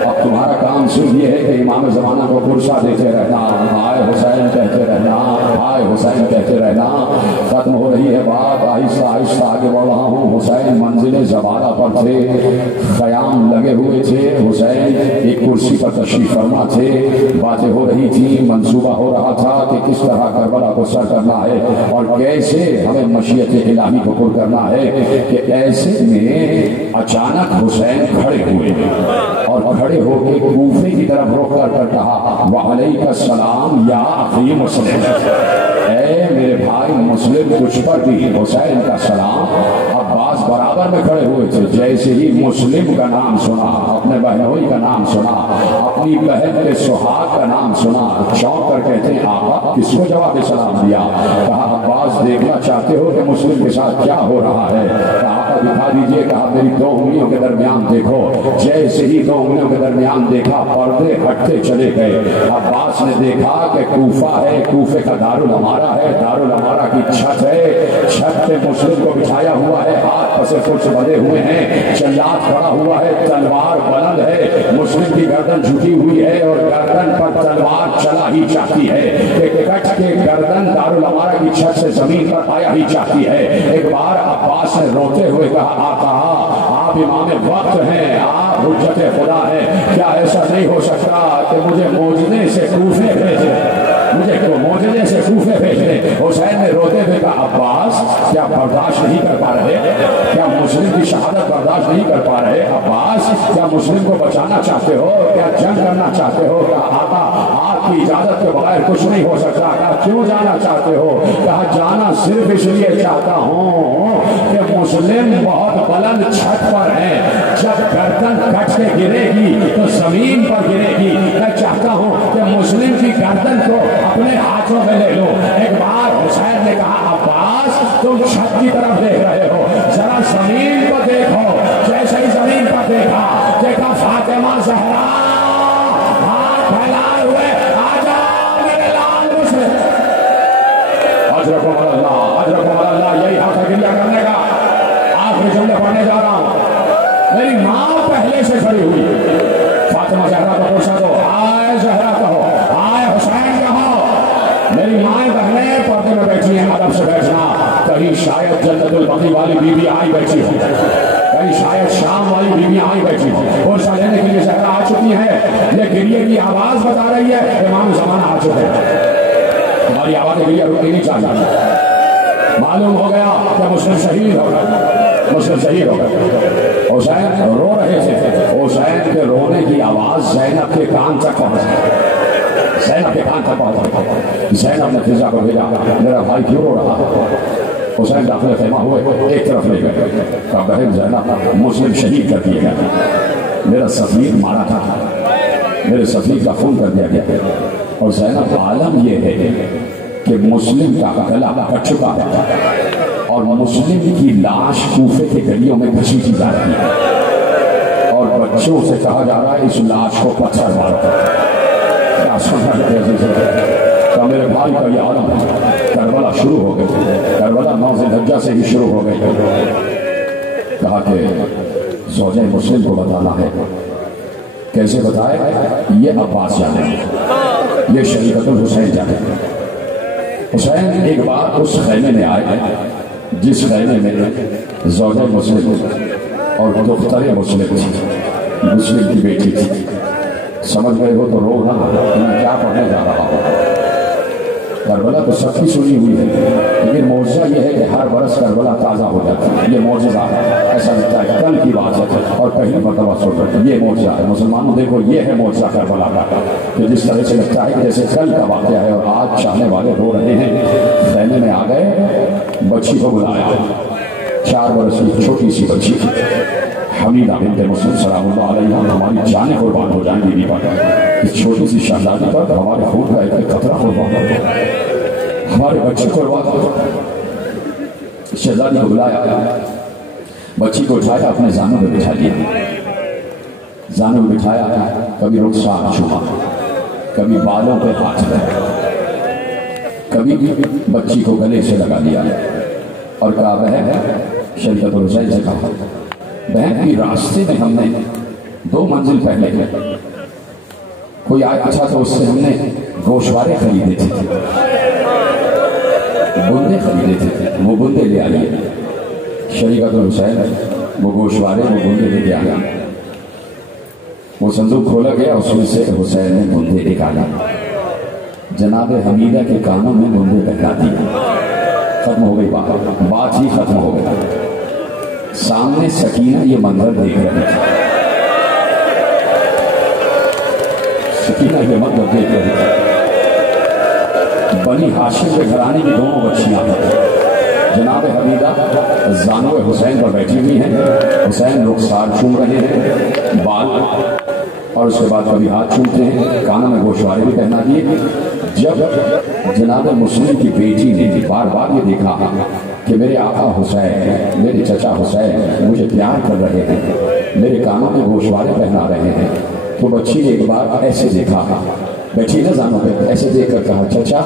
اب تمہارا کام صرف یہ ہے کہ امام زمانہ کو پرسا دیتے رہنا، آئے حسین کہتے رہنا، آئے حسین کہتے رہنا۔ ختم ہو رہی ہے بات، آہستہ آہستہ آگے بڑھ رہا ہوں۔ حسین منزل زبالہ پر تھے، خیام لگے ہوئے تھے، حسین ایک کرسی پر تشریف فرما تھے، باتیں ہو رہی تھی، منصوبہ ہو رہا تھا کہ کس طرح کربلا کو سر کرنا ہے اور کیسے ہمیں مشیت الہی کو پر کرنا ہے۔ کہ ایسے میں اچانک حسین کھڑے ہوئے اور کھڑے ہو کے کوفے کی طرف رخ کر کہا وعلیک السلام یا اخی مسلم، اے میرے بھائی مسلم تجھ پر بھی حسین کا سلام۔ عباس برابر میں کھڑے ہوئے تھے، جیسے ہی مسلم کا نام سنا، اپنے بہنوئی کا نام سنا، اپنی بہن کے سہاگ کا نام سنا، چونک کر کہتے ہیں آقا کس کو جواب سلام دیا؟ کہا عباس دیکھنا چاہتے ہو کہ مسلم کے ساتھ کیا ہو رہا ہے؟ کہا آقا دکھا دیجئے۔ کہا میری 2 انگلیوں کے درمیان دیکھو۔ جیسے ہی 2 انگلیوں کے درمیان دیکھا پردے ہٹتے چلے گئے۔ عباس نے دیکھا کہ کوفہ ہے، کوفے کا دارالعمارہ ہے، دارالعمارہ کی چھت ہے، چھت پہ مسلم کو بٹھایا ہوا ہے، ہاتھ پسے کچھ بدے ہوئے ہیں، جلاد کھڑا ہوا ہے، تلوار بلند ہے، مسلم کی گردن جھکی ہوئی ہے اور گردن پر تلوار چلا ہی چاہتی ہے کہ کٹ کے گردن دارالعمارہ کی چھت سے زمین پر آیا ہی چاہتی ہے۔ ایک بار عباس نے روتے ہوئے کہا آقا آپ امام وقت ہیں، آپ حجت خدا ہیں، کیا ایسا نہیں ہو سکتا کہ مجھے موجنے سے کوفے بھیجے، مجھے موجنے سے کوفے بھیجے؟ حسین نے روتے ہوئے کہا عباس کیا برداشت نہیں کر پا رہے؟ کیا مسلم کی شہادت برداشت نہیں کر پا رہے؟ عباس کیا مسلم کو بچانا چاہتے ہو؟ کیا جنگ کرنا چاہتے ہو؟ کیا آقا آپ آپ کی اجازت کے بغیر کچھ نہیں ہو سکتا. کہا کیوں جانا چاہتے ہو؟ کہا جانا صرف اس لیے چاہتا ہوں کہ مسلم بہت بلند چھت پر ہیں، جب گردن کٹ کے گرے گی تو زمین پر گرے گی. میں چاہتا ہوں کہ مسلم کی گردن کو اپنے ہاتھوں میں لے لو. ایک بار حسین نے کہا عباس تم چھت کی طرف دیکھ رہے ہو، ذرا زمین کو دیکھو. جیسے ہی زمین پر دیکھا فاطمہ زہرا ہاتھ پھیلائے ہوئے آجا میرے لال مسلم. اجرکم اللہ، اجرکم اللہ. یہی حق ہے گریہ کرنے کا. آخری جملے پڑھنے جا رہا ہوں. میری ماں پہلے سے کھڑی ہوئی. فاطمہ زہرا کو پوچھا تو آئے زہرا کہو، آئے حسین کہو. میری مائیں بہنیں پردے میں بیٹھی ہیں، ادب سے بیٹھنا. کہیں شاید جنت البقیع والی بی بی آئی بیٹھی ہو، کہیں شاید شام والی بیوی آئی بیٹھی اور لینے کے لیے زہرا آ چکی ہے. یہ گریے کی آواز بتا رہی ہے امام زمانہ آ چکے ہیں. ہماری آواز گریہ رکنی نہیں چاہیے. معلوم ہو گیا کہ مسلم شہید ہو گئے، مسلم شہید ہو گئے. حسین رو رہے تھے. حسین کے رونے کی آواز زینب کے کان تک پہنچ، زینب کے کان تک پہنچ. زینب نے فضا کو بھیجا میرا بھائی کیوں رو رہا. حسین داخل خیمہ ہوئے، ایک طرف لے گئے. کہا بہن زینب مسلم شہید کر دیا گیا، میرا سفیر مارا تھا، میرے سفیر کا خون کر دیا گیا. اور زینب عالم یہ ہے کہ مسلم کا گلا کٹ چکا ہے اور مسلم کی لاش کوفے کے گلیوں میں گھسیٹی جا رہی ہے اور بچوں سے کہا جا رہا ہے اس لاش کو پتھر مارو. کیا سمجھ کہ میرے بھائی کا یہ عالم ہے. کربلا شروع ہو گئے، کربلا 9 ذی الحجہ سے ہی شروع ہو گئے. کہا کہ زوجہ مسلم کو بتانا ہے. کیسے بتائے؟ یہ عباس جانے، یہ شریعت الحسین جانے. حسین ایک بار اس خیمے میں آئے جس خیمے میں زوجہ مسلم اور دختر مسلم تھی، مسلم کی بیٹی تھی. سمجھ گئے ہو تو رو نہ، میں کیا پڑھنے جا رہا ہوں. کربلا تو سب کی سنی ہوئی ہے، لیکن معجزہ یہ ہے کہ ہر برس کربلا تازہ ہو جاتا ہے. یہ معجزہ ہے، ایسا لگتا ہے کل کی بات ہے اور پہلی مرتبہ سن رہے ہیں. یہ معجزہ ہے مسلمانوں. دیکھو یہ ہے معجزہ کربلا کا کہ جس طرح سے لگتا ہے کہ جیسے کل کا واقعہ ہے اور آج چاہنے والے رو رہے ہیں. خیمے میں آ گئے، بچی کو بلایا. 4 برس کی چھوٹی سی بچی حمیدہ بنت مسلم سلام اللہ علیہ. ہماری جانیں قربان ہو جائیں بیوی پر. اس چھوٹی سی شہزادی پر ہمارے خون کا ایک قطرہ قربان ہو، ہمارے بچے قربان ہو. شہزادی کو بلایا، بچی کو اٹھایا، اپنے زانوں پہ بٹھا لیا. زانوں پہ بٹھایا، کبھی رخسار چھپا، کبھی بالوں پہ ہاتھ رکھا، کبھی بچی کو گلے سے لگا لیا اور کہا بہن، شریعت الحسین سے کہا بہن کی راستے میں ہم نے 2 منزل پہلے کوئی آیا تھا تو اس سے ہم نے گوشوارے خریدے تھے، بندے خریدے تھے، وہ بندے لے آئیے. شریعت الحسین وہ گوشوارے وہ بندے لے کے آیا. وہ صندوق کھولا گیا، اس میں سے حسین نے بندے نکالا. جناب حمیدہ کے کانوں میں بندے پہنا دیے. ختم ہو گئی بات ہی ختم ہو گئی. سامنے سکینہ یہ منظر دیکھ رہی تھی. سکینہ یہ منظر دیکھ رہی تھی. بنی ہاشم کے گھرانے کی 2 بچیاں ہیں. جناب حمیدہ زانو حسین پر بیٹھی ہوئی ہیں. حسین رخسار چوم رہے ہیں، بال، اور اس کے بعد کبھی ہاتھ چومتے ہیں، کانوں میں گوشوارے بھی پہنا دیے. جب جناب مسلم کی بیٹی نے بار بار یہ دیکھا کہ میرے آقا حسین، میرے چچا حسین مجھے پیار کر رہے ہیں، میرے کانوں میں گوشوارے پہنا رہے ہیں، تو بچی نے ایک بار ایسے دیکھا، بیٹھی نہ زانوں پہ، ایسے دیکھ کر کہا چچا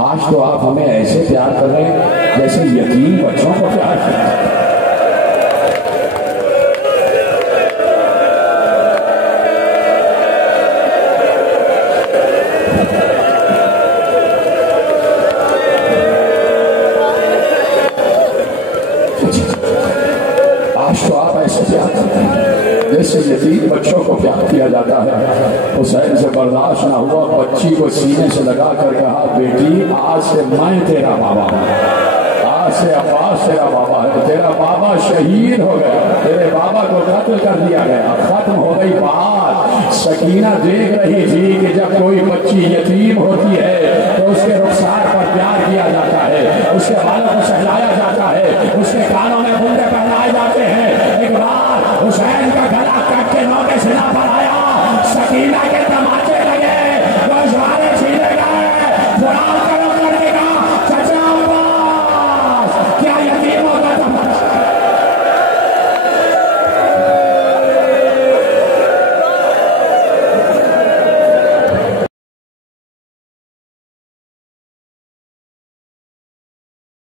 آج تو آپ ہمیں ایسے پیار کر رہے ہیں جیسے یتیم بچوں کو پیار کرتے ہیں. یتیم بچوں کو پیار کیا جاتا ہے. حسین سے برداشت نہ ہوا، بچی کو سینے سے لگا کر کہا بیٹی آج سے میں تیرا بابا ہوں، آج عباس سے عباس تیرا بابا ہے، تیرا بابا شہید ہو گیا، تیرے بابا کو قتل کر دیا گیا، ختم ہو گئی بات۔ سکینہ دیکھ رہی تھی کہ جب کوئی بچی یتیم ہوتی ہے تو اس کے رخسار پر پیار کیا جاتا ہے، اس کے بالوں کو سہلایا جاتا ہے، اس کے کانوں میں